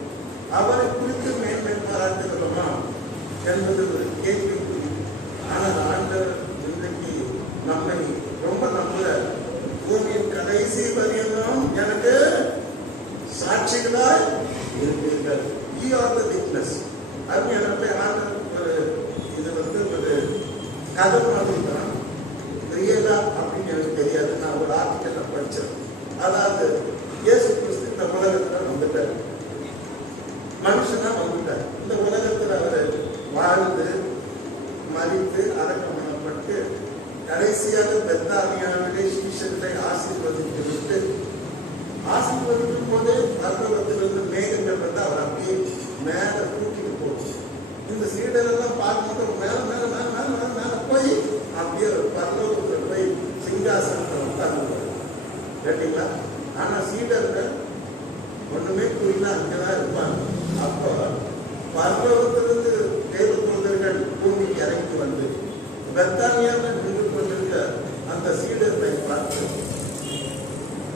அவரை குறித்து மேன்மை பாராட்டுகிறோமா என்பது ஒரு கேள்விக்குறி. ஆனால் ஆண்டவர் இன்றைக்கு நம்மை ரொம்ப நம்புற, பூமியின் கடைசி பரியந்தம் எனக்கு சாட்சிகளாய் இருப்பீர்கள். You are the witness. அருமையான ஆண்டவர் இது ஒரு கதை மாதிரி தான். ரியலா அப்படின்னு எனக்கு தெரியாது. நான் ஒரு ஆர்டிக்கல்ல படிச்சேன். அதாவது இயேசு கிறிஸ்து இந்த உலகத்துல வந்துட்டார், மனுஷனா வந்துட்டார். இந்த உலகத்துல அவர் வாழ்ந்து மரித்து அடக்கம் பண்ணப்பட்டு கடைசியாக பெத்தானியாவிலே சீஷர்களை ஆசீர்வதித்து ஆசீர்வதிக்கும் போதே பரலோகத்திலிருந்து மேகங்கள் வந்து அவர் அப்படியே மேல தூக்கிட்டு போகும். இந்த சீடரெல்லாம் பார்க்கும்போது மேல மேல மேல மேல மேல மேல போய் அப்படியே பரலோகத்தில் போய் சிங்காசனத்தில் உட்கார்ந்து கேட்டீங்களா? ஆனா சீடர்கள் ஒண்ணுமே புரியல, அங்கதான் இருப்பாங்க. அப்போ பரலோகத்திலிருந்து தேவதூதர்கள் பூமிக்கு இறங்கி வந்து பெத்தானியாவில் நின்று கொண்டிருக்க அந்த சீடர்களை பார்த்து,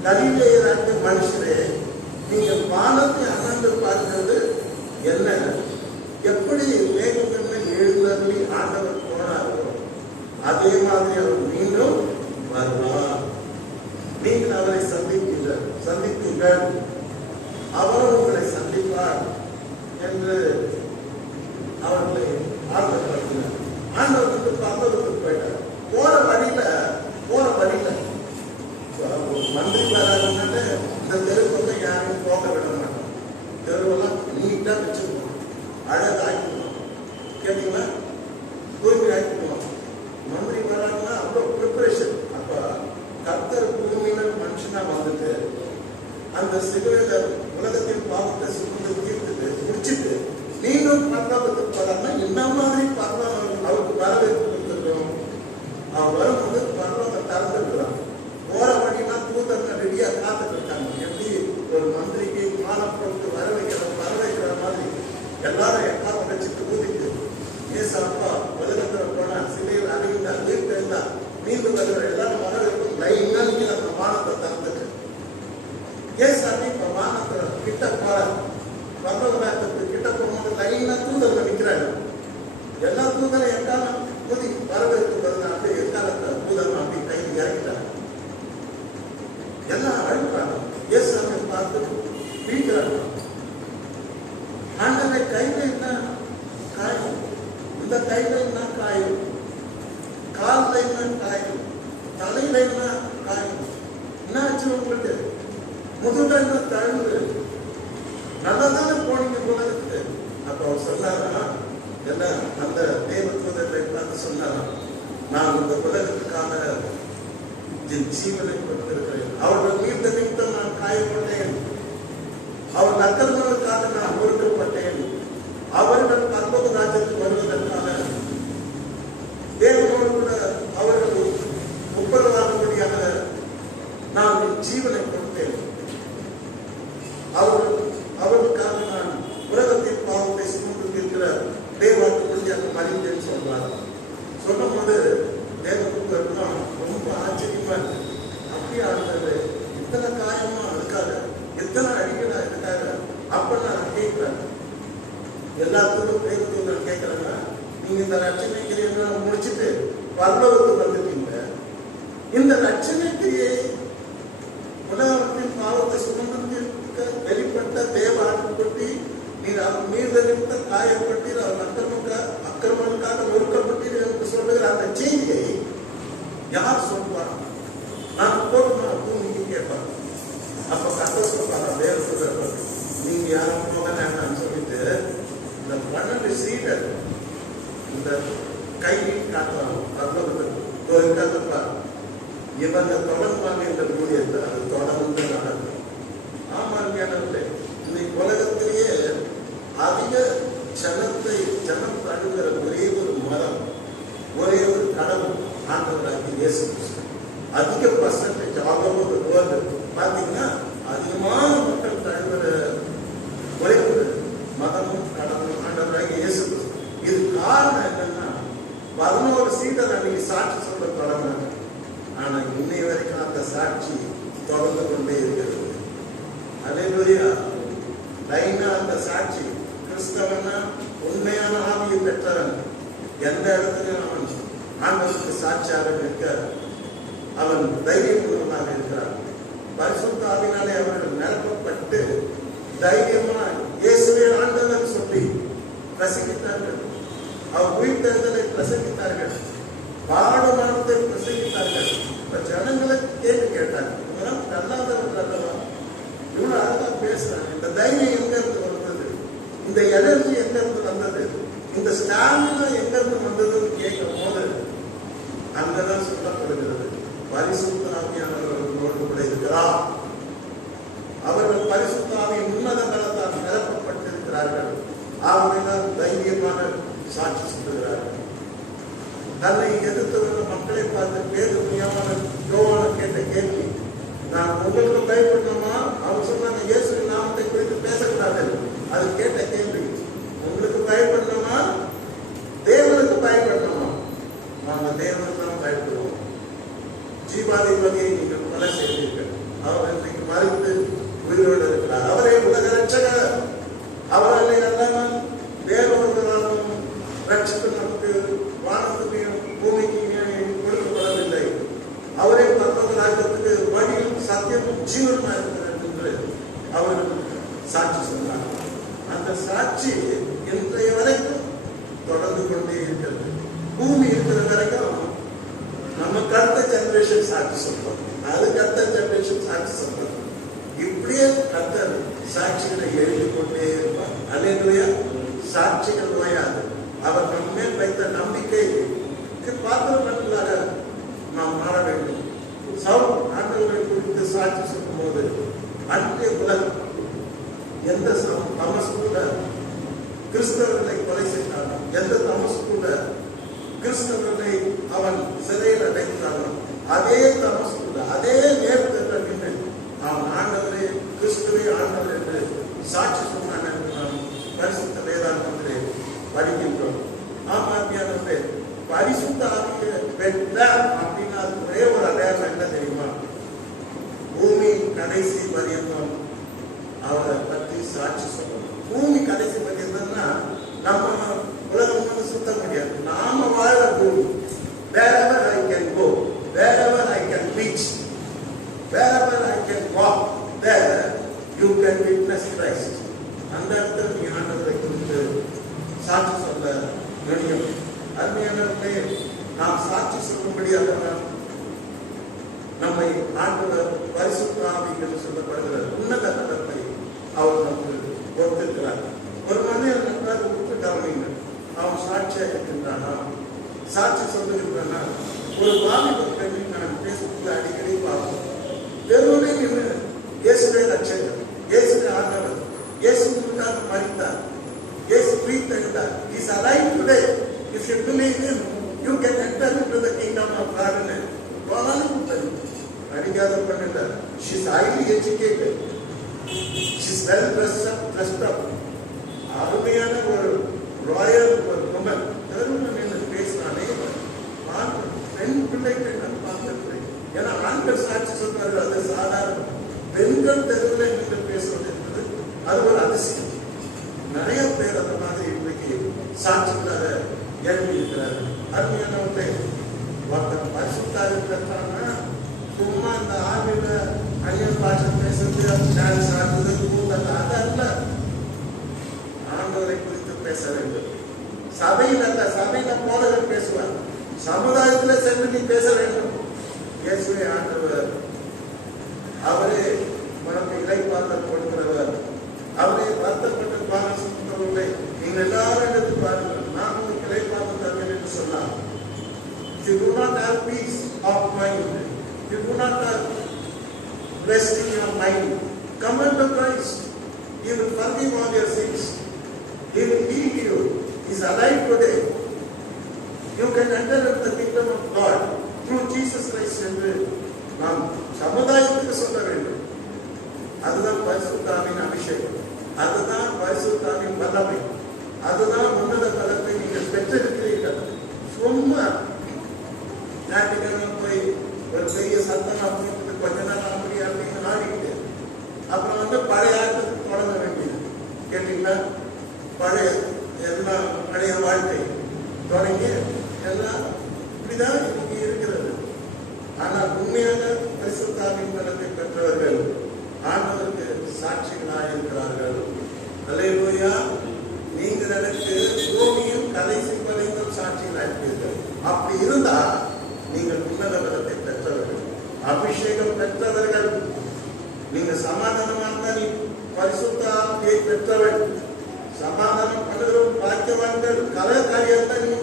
கலிலேயராகிய மனுஷரே, நீங்கள் வானத்தை அகன்று பார்க்கிறது என்ன? எப்படி மேகங்கள் எழுந்தருளி ஆண்டவர் போனாரோ அதே மாதிரி அவர் மீண்டும் வருவார். நீங்கள் அவரை சந்திப்பீர்கள், அவரும் உங்களை சந்திப்பார் என்று அவர்களை ஆர்வப்படுத்தினார். ஆண்டவருக்கு பரலோகத்துக்கு போயிட்டார். போற வழியில மந்திரி வராதுனால இந்த தெருவுக்கு யாரும் போக விட மாட்டோம். தெருவெல்லாம் நீட்டா வச்சிருக்கோம், அழகாக்கிடுவோம். கேட்டீங்களா? தூய்மை ஆக்கிடுவோம். மந்திரி வராங்கன்னா அவ்வளோ ப்ரிப்பரேஷன். அப்ப கர்த்தர் பூமியில மனுஷனா வந்துட்டு அந்த சிலுவையில உலகத்தின் பாவத்தை சுமந்து தீர்த்துட்டு முடிச்சுட்டு நீங்களும் பரலோகத்துக்கு வராங்கன்னா என்ன மாதிரி பரலோகம் அவருக்கு வரவேற்பு கொடுத்துருக்கோம். அவர் வரும்போது பரலோகம் திறந்துருக்கிறான். போற வழினா தூதர்கள் ரெடியா காத்துட்டு இருக்காங்க. எப்படி ஒரு மந்திரிக்கு மானம் போட்டு வரவைக்கிற மாதிரி எல்லாரும் எல்லாரும் வச்சுட்டு ஊதிட்டு ஏசு அப்பா உலகத்துல போனா சிலையில் அறிவிந்தா வீட்டு இருந்தா மீண்டு வருகிற எல்லாரும் வரவேற்பு லைனா அந்த மானத்தை திறந்துட்டு ஏசு அப்படி இப்ப மானத்துல கிட்ட போற பரலோகத்துக்கு கிட்ட போகும்போது லைனா தூதர்கள் நிற்கிறாங்க. எல்லா தூதரும் எக்காலம் ஊதி வரவேற்பு வருது. அப்படியே எக்காலத்தை தூதர்கள் அப்படி கையில் இறங்கிட்டாங்க. எல்லாம் அழுகிறாங்க. இயேசுவை பார்த்து பிடிக்கிறாங்க. ஆண்டவரை கையில என்ன காயம், இந்த கையில என்ன காயம், காலில் என்ன காயம், தலையில என்ன காயம், என்ன ஆச்சு உங்களுக்கு, முதுகுல என்ன தழுவு, நல்லதானே போனீங்க உலகத்துக்கு. அப்ப அவர் சொன்னாரா, என்ன அந்த தேவ தூதரை பார்த்து சொன்னாரா, நான் இந்த உலகத்துக்கான ஜீவனை கொடுத்திருக்கிறேன். அவர்கள் மீத நிமித்தம் நான் காயப்பட்டேன். அவர்கள் அக்கிரமங்களுக்காக நான் ஒடுக்கப்பட்டேன். அவர்கள் பரலோக ராஜ்யத்துக்கு வருவதற்கான தேவனோடு கூட அவர்கள் ஒப்புரவாகும்படியாக நான் ஜீவனை கொடுத்தேன். அவர்களுக்காக நான் உலகத்தின் பாவத்தை சுமந்து இருக்கிற தேவாக்கு அந்த மறிந்தேன்னு சொல்றாங்க. சொல்லும் போது தேவதூதர்கள்லாம் ரொம்ப ஆச்சரியமா இருக்கு. அப்படியே ஆடுறது இத்தனை காயமா அதுக்காக, எத்தனை அடிக்கடா இதுக்காக. அப்ப நான் கேட்கிறேன், எல்லாத்துக்கும் தேவதூதர்கள் கேட்கிறாங்க, நீங்க இந்த ரட்சணை கிரியை முடிச்சுட்டு பரலோகத்துக்கு வந்துட்டீங்க. இந்த ரட்சணை கிரியை உலகத்தின் பாவத்தை சுமந்து வெளிப்பட்ட தேவ ஆட்பட்டி நீர் அவர் மீத நிமித்த காயப்பட்டீர், அவர் அக்கிரமனுக்காக ஒடுக்கப்பட்டீர் என்று சொல்லுகிற அந்த செய்தியை யார் சொல்வார்? நான் போட்டு நீங்க கேட்பாங்க. அப்ப கத்த சொல்வாங்க, வேறு சொல்ற நீங்க யாரும் போக வேண்டாம்னு சொல்லிட்டு இந்த 12 சீடர் இந்த கை காட்டுவாங்க. பரலோகத்துக்கு இவங்க தொடர்பாங்க என்ற ஊழியத்தை அது தொடர்ந்து நடக்கும். ஆமாங்க, இன்னைக்கு உலகத்திலேயே அதிக ஜனம் அழுகிற ஒரே ஒரு மதம், ஒரே ஒரு கடவுள் ஆண்டவராகி இயேசு கிறிஸ்து. அதிக percentage all over the world பார்த்தீங்கன்னா அதிகமான மக்கள் அழுகிற ஒரே ஒரு மதமும் கடவுளும் ஆண்டவராகி இயேசு கிறிஸ்து. இது காரணம் என்னன்னா 11 சீடர் அன்னைக்கு சாட்சி சொல்ல தொடங்கினாங்க. ஆனா இன்னை வரைக்கும் அந்த சாட்சி தொடர்ந்து கொண்டே இருக்கிறது. அல்லேலூயா. லைனா அந்த சாட்சி கிறிஸ்தவனா உண்மையான ஆவியை பெற்றவன் எந்த இடத்துலையும் அவன் ஆண்டவருக்கு சாட்சியாக நிற்க அவன் தைரியமுள்ளவனாக இருக்கிறான். பரிசுத்த ஆவியினாலே அவர்கள் நிரப்பப்பட்டு தைரியமா இயேசுவே ஆண்டவர் சொல்லி பிரசங்கித்தார்கள். அவர் உயிர்த்தெழுதலை பிரசங்கித்தார்கள். பாடமானத்தை பிரசங்கித்தார்கள். இப்ப ஜனங்களை கேள்வி கேட்டாங்க, இவங்கெல்லாம் கல்லாதவர்கள் அல்லவா, இவ்வளவு அழகா பேசுறாங்க. இந்த தைரியம் எங்க இருந்து வந்தது, இந்த எனர்ஜி எங்க இருந்து வந்தது, இந்த ஸ்டாமினா எங்க இருந்து வந்ததுன்னு கேட்கும் போது அங்கதான் சொல்லப்படுகிறது, பரிசுத்த ஆவியானவர்களோடு கூட இருக்கிறார். அவர்கள் பரிசுத்த ஆவியின் உன்னத பலத்தால் நிரப்பப்பட்டிருக்கிறார்கள். ஆகவேதான் தைரியமான சாட்சி சொல்லுகிறார்கள். தன்னை எதிர்த்து வந்த மக்களை பார்த்து பேதுமையான யோவான கேட்ட கேள்வி, நான் உங்களுக்கு பயப்படணுமா? அவங்க சொன்னாங்க இயேசுவின் நாமத்தை குறித்து பேசக்கூடாது. அது கேட்ட கேள்வி. உங்களுக்கு பயப்படணுமா, தேவனுக்கு பயப்படணுமா? நாங்கள் தேவனுக்கு தான் பயப்படுவோம். ஜீவாதிபதியை நீங்கள் கொலை செய்வீர்கள். அவர் இன்றைக்கு மறித்து உயிரோடு இருக்கிறார். அவரே உலக ரட்சகர். அவரை அல்லவன் வேறொருவராலும் ரட்சிப்பு நமக்கு வானத்துலையும் பூமிக்கு கொடுக்கப்படவில்லை. அவரே பரலோக ராஜ்யத்துக்கு வழியும் சத்தியமும் ஜீவனுமா இருக்கிறார் என்று அவர் சாட்சி சொன்னார். அந்த சாட்சி இன்றைய வரைக்கும் தொடர்ந்து கொண்டே இருக்கிறது. பூமி இருக்கிற வரைக்கும் நம்ம அடுத்த ஜெனரேஷன் சாட்சி சொல்றோம். அதுக்கு அடுத்த ஜெனரேஷன் சாட்சி சொல்லும் போது அன்றைய உலகம் எந்த தமஸ்குல கிறிஸ்தவர்களை கொலை செய்தானோ, எந்த தமஸ்குல கிறிஸ்தவர்களை அவன் சிறையில் அடைத்தானோ, அதே தமஸ்குல அதே நேரத்தில் நின்று அவன் ஆண்டவரே கிறிஸ்துவை ஆண்டவர் என்று சாட்சி சொன்னான் என்று நாம் பரிசுத்த வேதாகமத்திலே படிக்கின்றோம். ஆமாத்தியானவரே, பரிசுத்த ஆவியை பெற்றார் அப்படின்னா ஒரே ஒரு அடையாளம் என்ன தெரியுமா? பூமி கடைசி பரியந்தம் அவரை பற்றி சாட்சி சொல்லணும். பூமி கடைசி பரியந்தம்னா நம்ம உலகம் வந்து சுத்த முடியாது. நாம வாழ பூமி. wherever I can go, wherever I can reach, wherever I can walk, there you can witness Christ. அந்த இடத்துல நீ ஆண்டவரை குறித்து சாட்சி சொல்ல முடியும். அருமையானவர்களே, நாம் சாட்சி சொல்லும்படியாக நம்மை ஆண்டவர் பரிசுத்த ஆவி என்று சொல்லப்படுகிற உன்னத பதத்தை அவர் நமக்கு கொடுத்திருக்கிறார். ஒரு மனிதன் நன்றாக விட்டுட்டாங்க, அவன் சாட்சியாக இருக்கின்றானா, சாட்சி சொல்லுகின்றானா? ஒரு வாலிப பெண்ணை நான் பேசுவதில் அடிக்கடி பார்ப்போம். தெருவிலே நின்று இயேசுவே ரட்சகர், இயேசுவே ஆண்டவர், இயேசுக்காக மரித்தார், இயேசு உயிர்த்தெழுந்தார், is alive today, if you believe him you can enter into the kingdom of God ன்னு வாலிப அடிக்காத பண்ணிட்ட. she is highly educated, she is well dressed up, அருமையான ஒரு ராயல் ஒரு உமன். தெருவில் நின்று பேசினானே பெண் பிள்ளைக்கு நான் பார்த்திருக்கிறேன். ஏன்னா ஆண்கள் சாட்சி சொல்றாரு, அது சாதாரண. பெண்கள் தெருவில் நின்று பேசுவது என்பது அது ஒரு அதிசயம். நிறைய பேர் அந்த மாதிரி இன்றைக்கு சாட்சிகளாக ஏற்பி இருக்கிறார்கள். அருமையானவர்களே, ஒருத்தர் பரிசுத்தாவி பெற்றாங்கன்னா சும்மா இந்த ஆவியில அந்நியன் பாஷை பேசுறது, டான்ஸ் ஆடுறது, கூத்தல் அதல்ல. ஆண்டவரை குறித்து பேச வேண்டும். சபையில் அல்ல, சபையில போதகர் பேசுவார், சமுதாயத்தில் சென்று நீ பேச வேண்டும். இயேசுவே ஆண்டவர், அவரே உனக்கு இளைப்பாறுதல் கொடுக்கிறவர், அவரே வருத்தப்பட்டு பாருங்களை நீங்கள் எல்லாரும் எடுத்து பாருங்கள், நான் உங்களுக்கு இளைப்பாறுதல் தருவேன் என்று சொன்னார். You do not have peace of mind, you do not have rest in your mind, come unto Christ. He will forgive all your sins, He will heal you, He is alive today. You can enter into the kingdom of God through Jesus Christ என்று நாம் சமுதாயத்துக்கு சொல்ல வேண்டும். அதுதான் பரிசுத்த ஆவியின் அபிஷேகம், அதுதான் பரிசுத்த ஆவியின் வல்லமை, அதுதான் உன்னத பலத்தை நீங்கள் பெற்றிருக்கிறீர்கள். சும்மா ஞாயிற்றுக்கிழமை போய் ஒரு பெரிய சத்தமா போயிட்டு கொஞ்ச நேரம் அப்படி அப்படின்னு ஆடிக்கிட்டு அப்புறம் வந்து பழைய ஆட்டத்துக்கு தொடங்க வேண்டியது. கேட்டீங்களா? பழைய எல்லாம் பழைய வாழ்க்கை தொடங்கி எல்லாம் இப்படிதான் இன்னைக்கு இருக்கிறது. ஆனால் உண்மையான பரிசுத்த ஆவியின் பலத்தை பெற்றவர்கள் ஆண்டவருக்கு சாட்சிகளாக இருக்கிறார்கள். அல்லேலூயா. நீங்கள் எனக்கு பூமியின் கடைசி வரைக்கும் சாட்சிகளாக இருப்பீர்கள். அப்படி இருந்தா நீங்கள் உன்னத பலத்தை பெற்றவர்கள், அபிஷேகம் பெற்றவர்கள். நீங்க சமாதானமாக நீ பரிசுத்த ஆவியை பெற்றவள், சமாதானம் பண்ணுகிறோம் பாக்கியவான்கள். கலகாரியத்தை நீ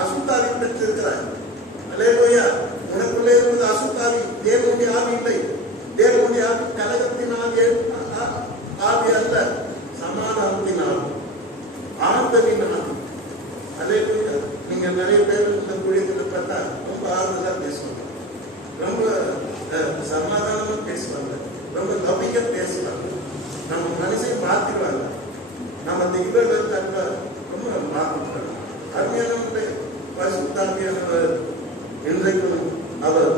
அசுத்தாவி பெற்றிருக்கிறாய். அல்லேலூயா. உனக்குள்ளே இருப்பது அசுத்தாவி, தேவனுடைய ஆவி இல்லை. தேவனுடைய ஆவி கலகத்தின் ஆவி அல்ல, சமாதானத்தின் ஆவி, ஆறுதலின் ஆவி. அல்லேலூயா. நீங்க நிறைய பேர் இந்த குழியத்தில் பார்த்தா ரொம்ப ஆறுதலா பேசுவாங்க, ரொம்ப சமாதானமா பேசுவாங்க, ரொம்ப நம்பிக்கை பேசுவாங்க. நம்ம மனசை மாத்திடுவாங்க, நம்ம திகழ்வு ரொம்ப மாற்றிட்டாங்க. அருமையானவர்களே, பரிசுத்தாவியானவர் இன்றைக்கும் அவர்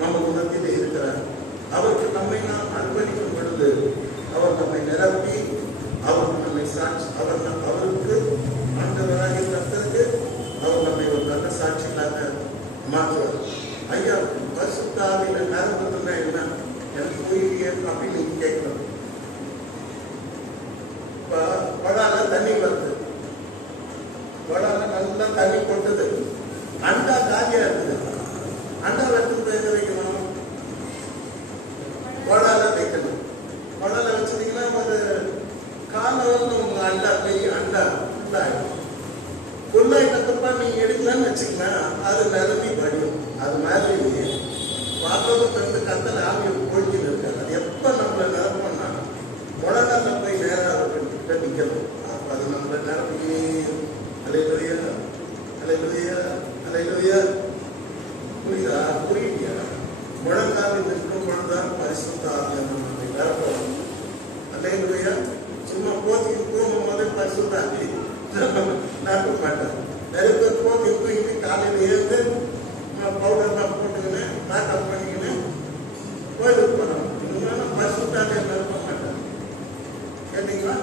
நம்ம உலகத்திலே இருக்கிறார். அவருக்கு நம்மை நாம் அர்ப்பணிக்கும் பொழுது அவர் நம்மை நிரப்பி அவர் நம்மை சாட்சி அவருக்கு ஆண்டவராக கர்த்தருக்கு அவர் நம்மை ஒரு நல்ல சாட்சிகளாக மாற்றுவார். ஐயா, பரிசுத்த ஆவியில நிரம்புதுன்னா என்ன? எனக்கு போயியே அப்படின்னு நீங்க கேட்கணும். படால தண்ணி வருது, படால நல்லா தண்ணி கொட்டுது, அண்டா காலியா இருக்குது. அண்டா எடுத்து போய் வைக்கணும், படால வைக்கணும். படால வச்சிருந்தீங்கன்னா ஒரு காலம் உங்க அண்டா பெரிய அண்டா ஃபுல்லாயிடும். ஃபுல்லாயிட்டப்ப நீங்க எடுக்கலான்னு வச்சுக்கலாம், அது நிரம்பி படியும். அது மாதிரி பார்த்தது கந்தல் ஆவியை போய்க்கிறது. ஆவியானவர் நம்மை நிரப்புவார். அல்லேலூயா. சும்மா போதிக்கு போகும்போது பரிசுத்தாவி நிரப்ப மாட்டார். நிறைய பேர் போதிக்கு தூங்கிட்டு காலையில் ஏந்து பவுடர்லாம் போட்டுக்கின்னு மேக்கப் பண்ணிக்கின்னு கோயிலுக்கு போனோம். இன்னும் பரிசுத்தாவியை நிரப்ப மாட்டார். கேட்டீங்களா?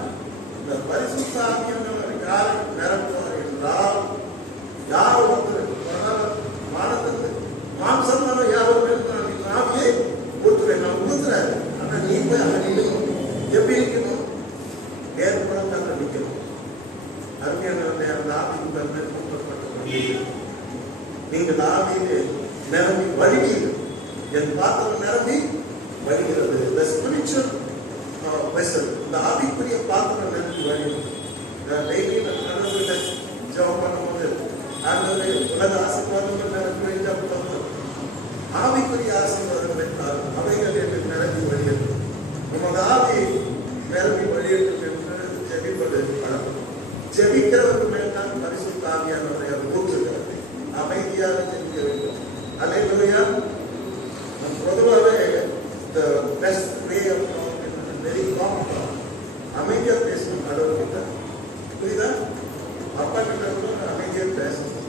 இந்த பரிசுத்த ஆவியானவர் யாரை நிரப்புவார் என்றால், யார் ஒருத்தர் வானத்துக்கு மாம்சம் யாரும் ஆவியை ஊற்றுவேன். நான் ஊத்துறாரு. ஆனா நீ போய் அங்க நிற்கணும். எப்படி இருக்கணும்? ஏற்படம் தான் நிற்கணும். அருமையானவர்களே, அந்த ஆவியின் மேல் கூட்டப்பட்டு நீங்கள் ஆவியிலே நிரம்பி வழிகிறீர்கள். என் பாத்திரம் நிரம்பி வழிகிறது. The spiritual vessel, இந்த ஆவிக்குரிய பாத்திரம் நிரம்பி வழிகிறது. டெய்லி நான் கடவுள்கிட்ட ஜெபம் பண்ணும்போது ஆண்டவரே உலக ஆசீர்வாதங்கள் நிரம்பி ஜெபம் பண்ணுவோம். ஆவிக்குரிய ஆசீர்வாதங்கள் என்றால் அவைகள் என்று நிரம்பி வழிகிறது. நமது ஆவி நிரம்பி வழியட்டும் என்று ஜெபிப்பது பழக்கம். ஜெபிக்கிறவருக்கு மேல் தான் பரிசுத்த ஆவியானவரை அவர் ஊற்றுகிறது. அமைதியாக ஜெபிக்க வேண்டும். அல்லேலூயா. பொதுவாகவே the best way of talking is very calm talk. அமைதியா பேசணும். கடவுள்கிட்ட புரியுதா? அப்பா கிட்ட கூட அமைதியா பேசணும்.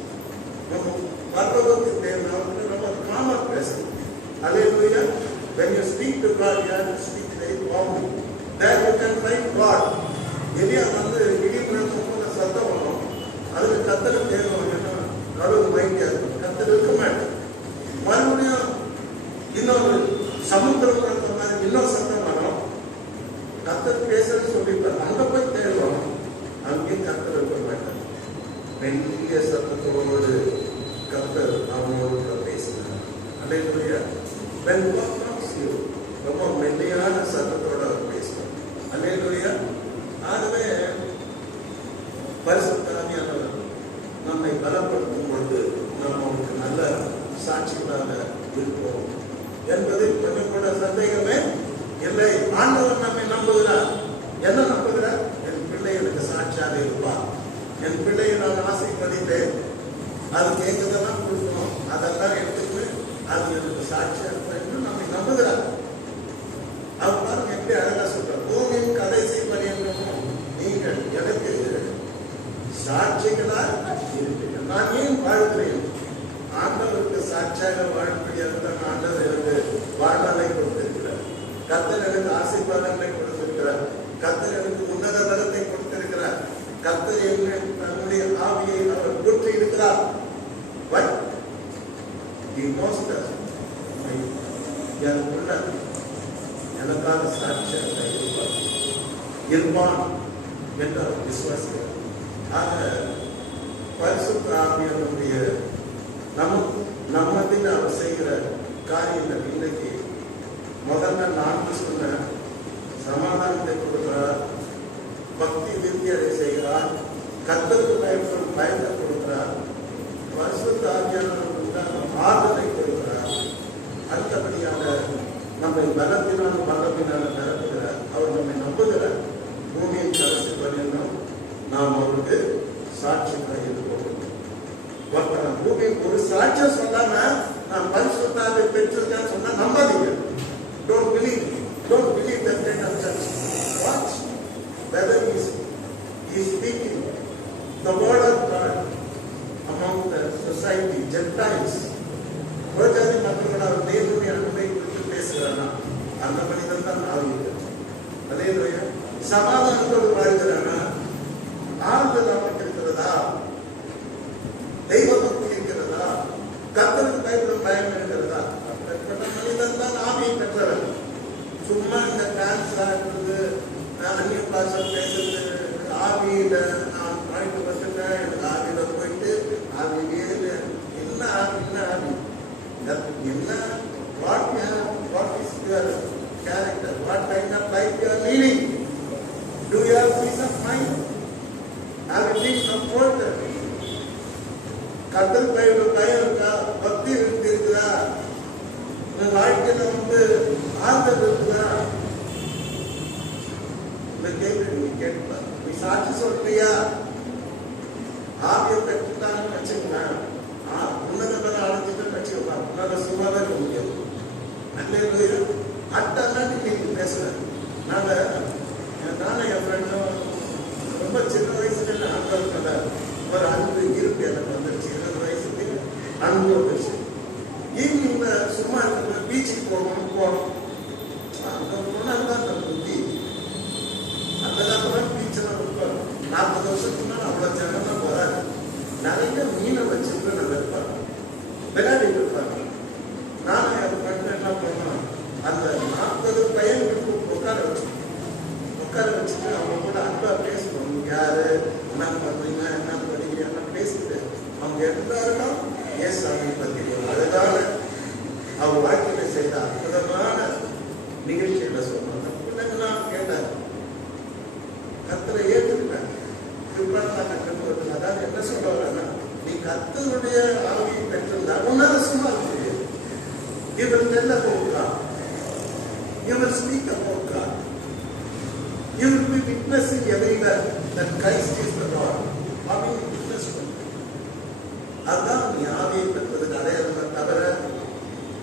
நம்ம பரலோகத்துக்கு தேவையான நம்ம காமா பேசணும். அல்லேலூயா. When you speak to God, you have to speak very calmly. There you can find God. எலியா வந்து இடிமுறை போல சத்தம் வரும். அதுக்கு கத்தரை தேவை. கடவுள் மைண்டியா இருக்கும். கத்தர் இருக்க மாட்டேன். மறுபடியும் இன்னொரு சமுத்திரம் மாதிரி இன்னொரு சத்தம் வரும். கத்தர் பேசுறது சொல்லிப்பார். அங்க போய் தேடுவோம். அங்கேயும் கத்தர் இருக்க மாட்டார். மெல்லிய சத்தத்தோடு கத்தர் அவங்களோட பேசுகிறார். அல்லேலூயா. When God talks to you, ரொம்ப மெல்லியான சத்தத்தோட அவர் பேசுவார். அல்லேலூயா. ஆகவே பரிசுத்த ஆவியானவர் நம்மை பலப்படுத்தும் பொழுது நாம் அவருக்கு நல்ல சாட்சிகளாக இருப்போம் என்பதில் கொஞ்சம் கூட சந்தேகமே இல்லை. ஆண்டவர் நம்மை நம்புகிறார். என்ன நம்புகிறார்? என் பிள்ளை எனக்கு சாட்சியாக இருப்பார். என் பிள்ளையை நான் ஆசைப்படுத்தேன். அது கேட்கறதெல்லாம் கொடுக்கணும். அதெல்லாம் எடுத்துட்டு அது எனக்கு சாட்சியாக இருப்பார் என்று நம்மை நம்புகிறார். அவர் பாருங்க எப்படி அழகா சொல்றார். பூமியின் கடைசி பரியந்தமும் நீங்கள் எனக்கு சாட்சிகளாக இருப்பீர்கள். நான் ஏன் வாழ்கிறேன்? ஆண்டவருக்கு சாட்சியாக வாழக்கூடியது தான் ஆண்டவர் எனக்கு வாழ்நாளை கொடுத்திருக்கிறார். கர்த்தர் எனக்கு ஆசீர்வாதங்களை கொடுத்திருக்கிறார். கர்த்தர் எனக்கு உன்னத பலத்தை கொடுத்திருக்கிறார். கர்த்தர் என்ன தன்னுடைய ஆவியை அவர் ஊற்றி இருக்கிறார். பட் எனக்காக சாட்சியாக இருப்பான் என்று அவர் விசுவாசிக்கிறார். ஆக பரிசுத்த ஆவியானவருடைய நம்மத்தில் அவர் செய்கிற காரியங்கள் இன்றைக்கு முதல்ல நான் சொன்ன சமாதானத்தை கொடுக்கிறார். பக்தி விருத்தியடை செய்கிறார். கர்த்தருக்கு பயப்படும் பயத்தை கொடுக்கிறார். பரிசுத்த ஆவியானவருக்கு ஆறுதலை கொடுக்கிறார். அடுத்தபடியாக நம்மை பலத்தினால் பலத்தினால் நிரப்புகிறார். அவர் நம்மை நம்புகிறார். பூமியின் கடைசி பரியந்தம் நாம் அவருக்கு சாட்சியாக இருப்போம். பூமி ஒரு சாட்சியம் சொல்லாம நான் பரிசுத்தாவை பெற்றிருக்கேன்னு சொன்னா நம்பாதீங்க. Don't believe that kind of church. Watch whether he is speaking the word of God among the society, Gentiles. புறஜாதி மக்களோட அவர் தேவனுடைய அன்பை குறித்து பேசுகிறானா? அந்த மனிதன் தான் ஆவியர். அல்லேலூயா. சமாதானத்தோடு வாழ்கிறானா? ஆறுதல் அவனுக்கு இருக்கிறதா? தெய்வ பக்தி இருக்கிறதா? கர்த்தருக்கு பயப்படும் பயம் இருக்கிறதா? அப்படிப்பட்ட மனிதன் தான் ஆவியை பெற்றவர். சும்மா இந்த டான்ஸ் ஆடுறது, அந்நிய பாஷை பேசுறது, ஆவியில நான் வாழ்க்கை வந்துட்டேன், எனக்கு ஆவியில போயிட்டு ஆவியிலே என்ன ஆவி என்ன what is your character? What kind of life you are leading? Do you have peace of mind? Have you been supported? கர்த்தர் பயம் இருக்கா? பக்தி இருக்குதா? உன் வாழ்க்கையில ஆறுதல் இருக்குதா? இந்த கேள்வி நீ கேட்ப. நீ சாட்சி சொல்றியா? ஆவியை பெற்றுட்டான்னு வச்சுக்கலாம். உன்னத அழைச்சிட்டு வச்சுக்கலாம். உன்னால சும்மாவே இருக்க முடியாது. அல்லேலூயா. அட்டெல்லாம் நீ பேசுறேன். நானும் என் ஃப்ரெண்டும் ரொம்ப சின்ன வயசுல ஆண்களுக்கு ஒரு அன்பு இருக்கு எனக்கு வந்துருச்சு. 20 வயசுக்கு அன்பு வந்துருச்சு. ஈவினிங்ல சும்மா இருக்கிற பீச்சுக்கு போகணும். அங்க போனால் தான் அந்த புத்தி. அந்த காலத்துல பீச்செல்லாம் இருப்பாங்க. 40 வருஷத்துக்கு மேலே அவ்வளோ ஜனம்லாம் வராது. நிறைய மீனை வச்சுட்டு நம்ம இருப்பாங்க, விளையாடிட்டு இருப்பாங்க. நானும் என் ஃப்ரெண்டு என்ன பண்ணோம், அந்த 40 பையன்களுக்கு உட்கார வச்சுட்டு அவங்க கூட அன்பா பேசணும். யாரு என்ன பண்றீங்க, என்ன படிக்கிறீங்க பேசிட்டு அவங்க எல்லாருக்கும் ஏசாமி பத்தி அழகான அவங்க வாழ்க்கையில செய்த அற்புதமான நிகழ்ச்சிகளை சொன்னாங்க. பிள்ளைங்களாம் கேட்டாங்க, கர்த்தரை ஏற்றுக்கிட்டாங்க. அதாவது என்ன சொல்ல வரேன்னா, நீ கர்த்தருடைய ஆவியை பெற்றிருந்தா உன்னால சும்மா இருக்க முடியாது. You will tell about God. You will speak about God. You will be witnessing everywhere that Christ is the Lord. அப்படின்னு விட்னஸ் பண்ணு. அதுதான் நீ ஆவியை பெற்றதுக்கு அடையாளமே தவிர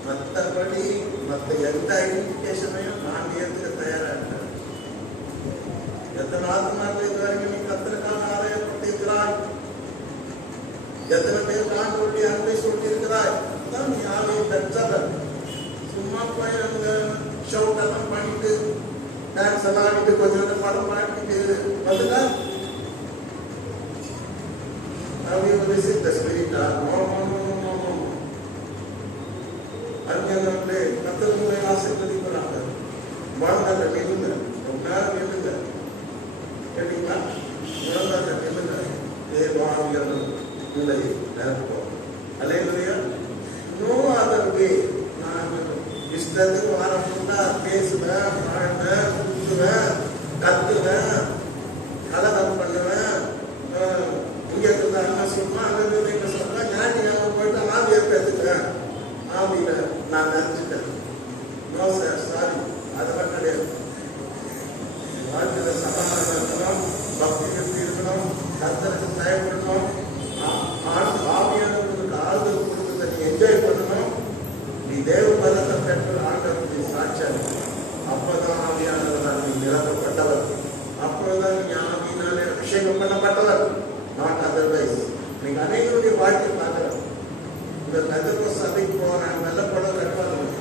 மற்றபடி மற்ற எந்த ஐடென்டிஃபிகேஷனையும் நான் ஏற்றுக்க தயாரா இருக்கேன். எத்தனை ஆத்மாக்கள் இது வரைக்கும் நீ கர்த்தருக்காக ஆலயப்பட்டிருக்கிறாய்? எத்தனை பேர் ஆண்டவருடைய அன்பை சொல்லியிருக்கிறாய்? தான் நீ ஆவியை பெற்றவர். சும்மா போய் அங்க ஷவுட் எல்லாம் பண்ணிட்டு டான்ஸ் எல்லாம் ஆடிட்டு கொஞ்சம் படம் பாடிட்டு வந்துட்டா visit the spirit. No. அங்கே கர்த்தருடைய ஆசீர்வதிக்கிறாங்க. வாழ்ந்தாங்க நில்லுங்க, ரொம்ப நேரம் நில்லுங்க. கேட்டீங்களா? வாழ்ந்தாங்க நில்லுங்க. வாழ்வியல் நிலை நிரப்போம். அல்லேலூயா. No other way. நான் இஷ்டத்துக்கு வாரம்னா பேசுவேன், வாழ்வேன், குத்துவேன், கத்துவேன், கலகம் பண்ணுவேன். இங்கே இருந்தாங்க சொன்னா அங்கே நீங்க சொன்னா ஞானியாக போயிட்டு ஆவியை பேசுகிறேன். ஆவியில நான் நினைச்சிட்டேன். நோ சார், சாரி, அதெல்லாம் கிடையாது. வாழ்க்கையில சமாதானம் இருக்கணும், பக்தி நிறுத்தி இருக்கணும், கர்த்தருக்கு பயப்படணும், ஆவியானவர்களுக்கு ஆறுதல் கொடுத்ததை நீ என்ஜாய் பண்ணணும். நீ தேவ பலத்தை பெற்று ஆண்டவருக்கு சாட்சியம். அப்பதான் ஆவியானவர்கள் நீ நிரப்பப்பட்டவர். அப்பொழுதுதான் நீ ஆவியினாலே அபிஷேகம் பண்ணப்பட்டவர். Not otherwise. நீங்க அனைவருடைய வாழ்க்கை பார்க்கிறோம். இந்த நகர்வ சபைக்கு போறேன், நல்ல படம் கட்டுவாங்க.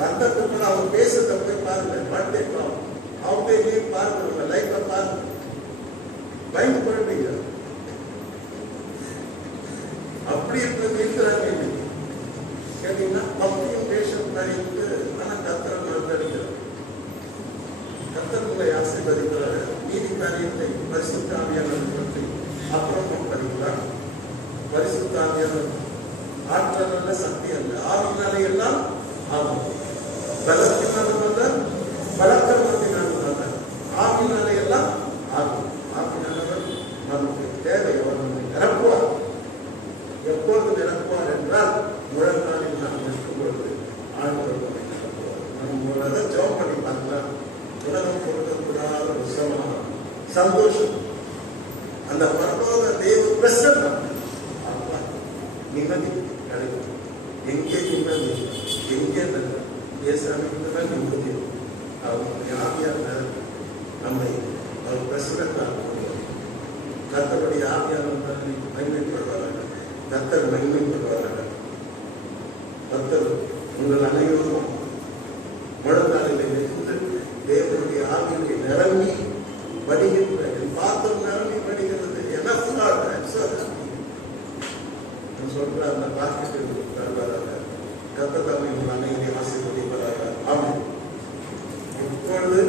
வந்தப்ப அவங்க பேசுறத போய் பாருங்க, வாழ்க்கை அவங்க பாருங்க, உங்க லைஃபை பாருங்க, பயந்து போயிட்டீங்க. அப்படி இருக்கிறாங்க. கேட்டீங்கன்னா பக்தியும் பேஷன் இருக்கு. ஆனா கர்த்தர் நடத்தடிக்கிறார். கர்த்தர் உங்களை ஆசீர்வதிக்கிறார். நீதி காரியத்தை பரிசுத்த ஆவியானவரை பற்றி அப்புறம் படிக்கலாம். பரிசுத்த ஆவியானவர் ஆற்றல் நல்ல சக்தி அல்ல, ஆவியினாலே எல்லாம் ஆகும். பலத்தினாலும் அல்ல, பலத்தினாலும் அல்ல, ஆவியினாலே எல்லாம் ஆகும். ஆவியானவர் நமக்கு தேவை. அவர் நம்மை நிரப்புவார். எப்பொழுது நிரப்புவார் என்றால் முழங்காலில் நாம் நிற்கும் பொழுது ஆண்டவர் நம்மை நிரப்புவார். நம்ம அதை ஜெபம் பண்ணி பார்க்கலாம். உலகம் கொடுக்கக்கூடாத ஒரு சமாதானம், சந்தோஷம், அந்த பரலோக தேவ பிரசன்னம், நிம்மதி கிடைக்கும். எங்கே நிம்மதி, எங்கே பேசுறாங்க நிம்மதி. அவருடைய ஆவியான நம்மை அவர் பிரசனத்தால் கர்த்தருடைய ஆவியான மகிமைப்படுவார்கள். கர்த்தர் மகிமைப்படுவார்கள். கர்த்தர் உங்கள் அனைவரும் முழங்காலில் இருந்து தேவனுடைய ஆவியை நிரம்பி வடிகின்ற பாத்திரம் நிரம்பி வடிகிறது. என்ன சொல்ற அந்த பாக்கெட்டு தருவாராக. கர்த்தர் உங்கள் அனைவரையும் ஆசீர்வதிப்பாராக. ஆமென். இப்பொழுது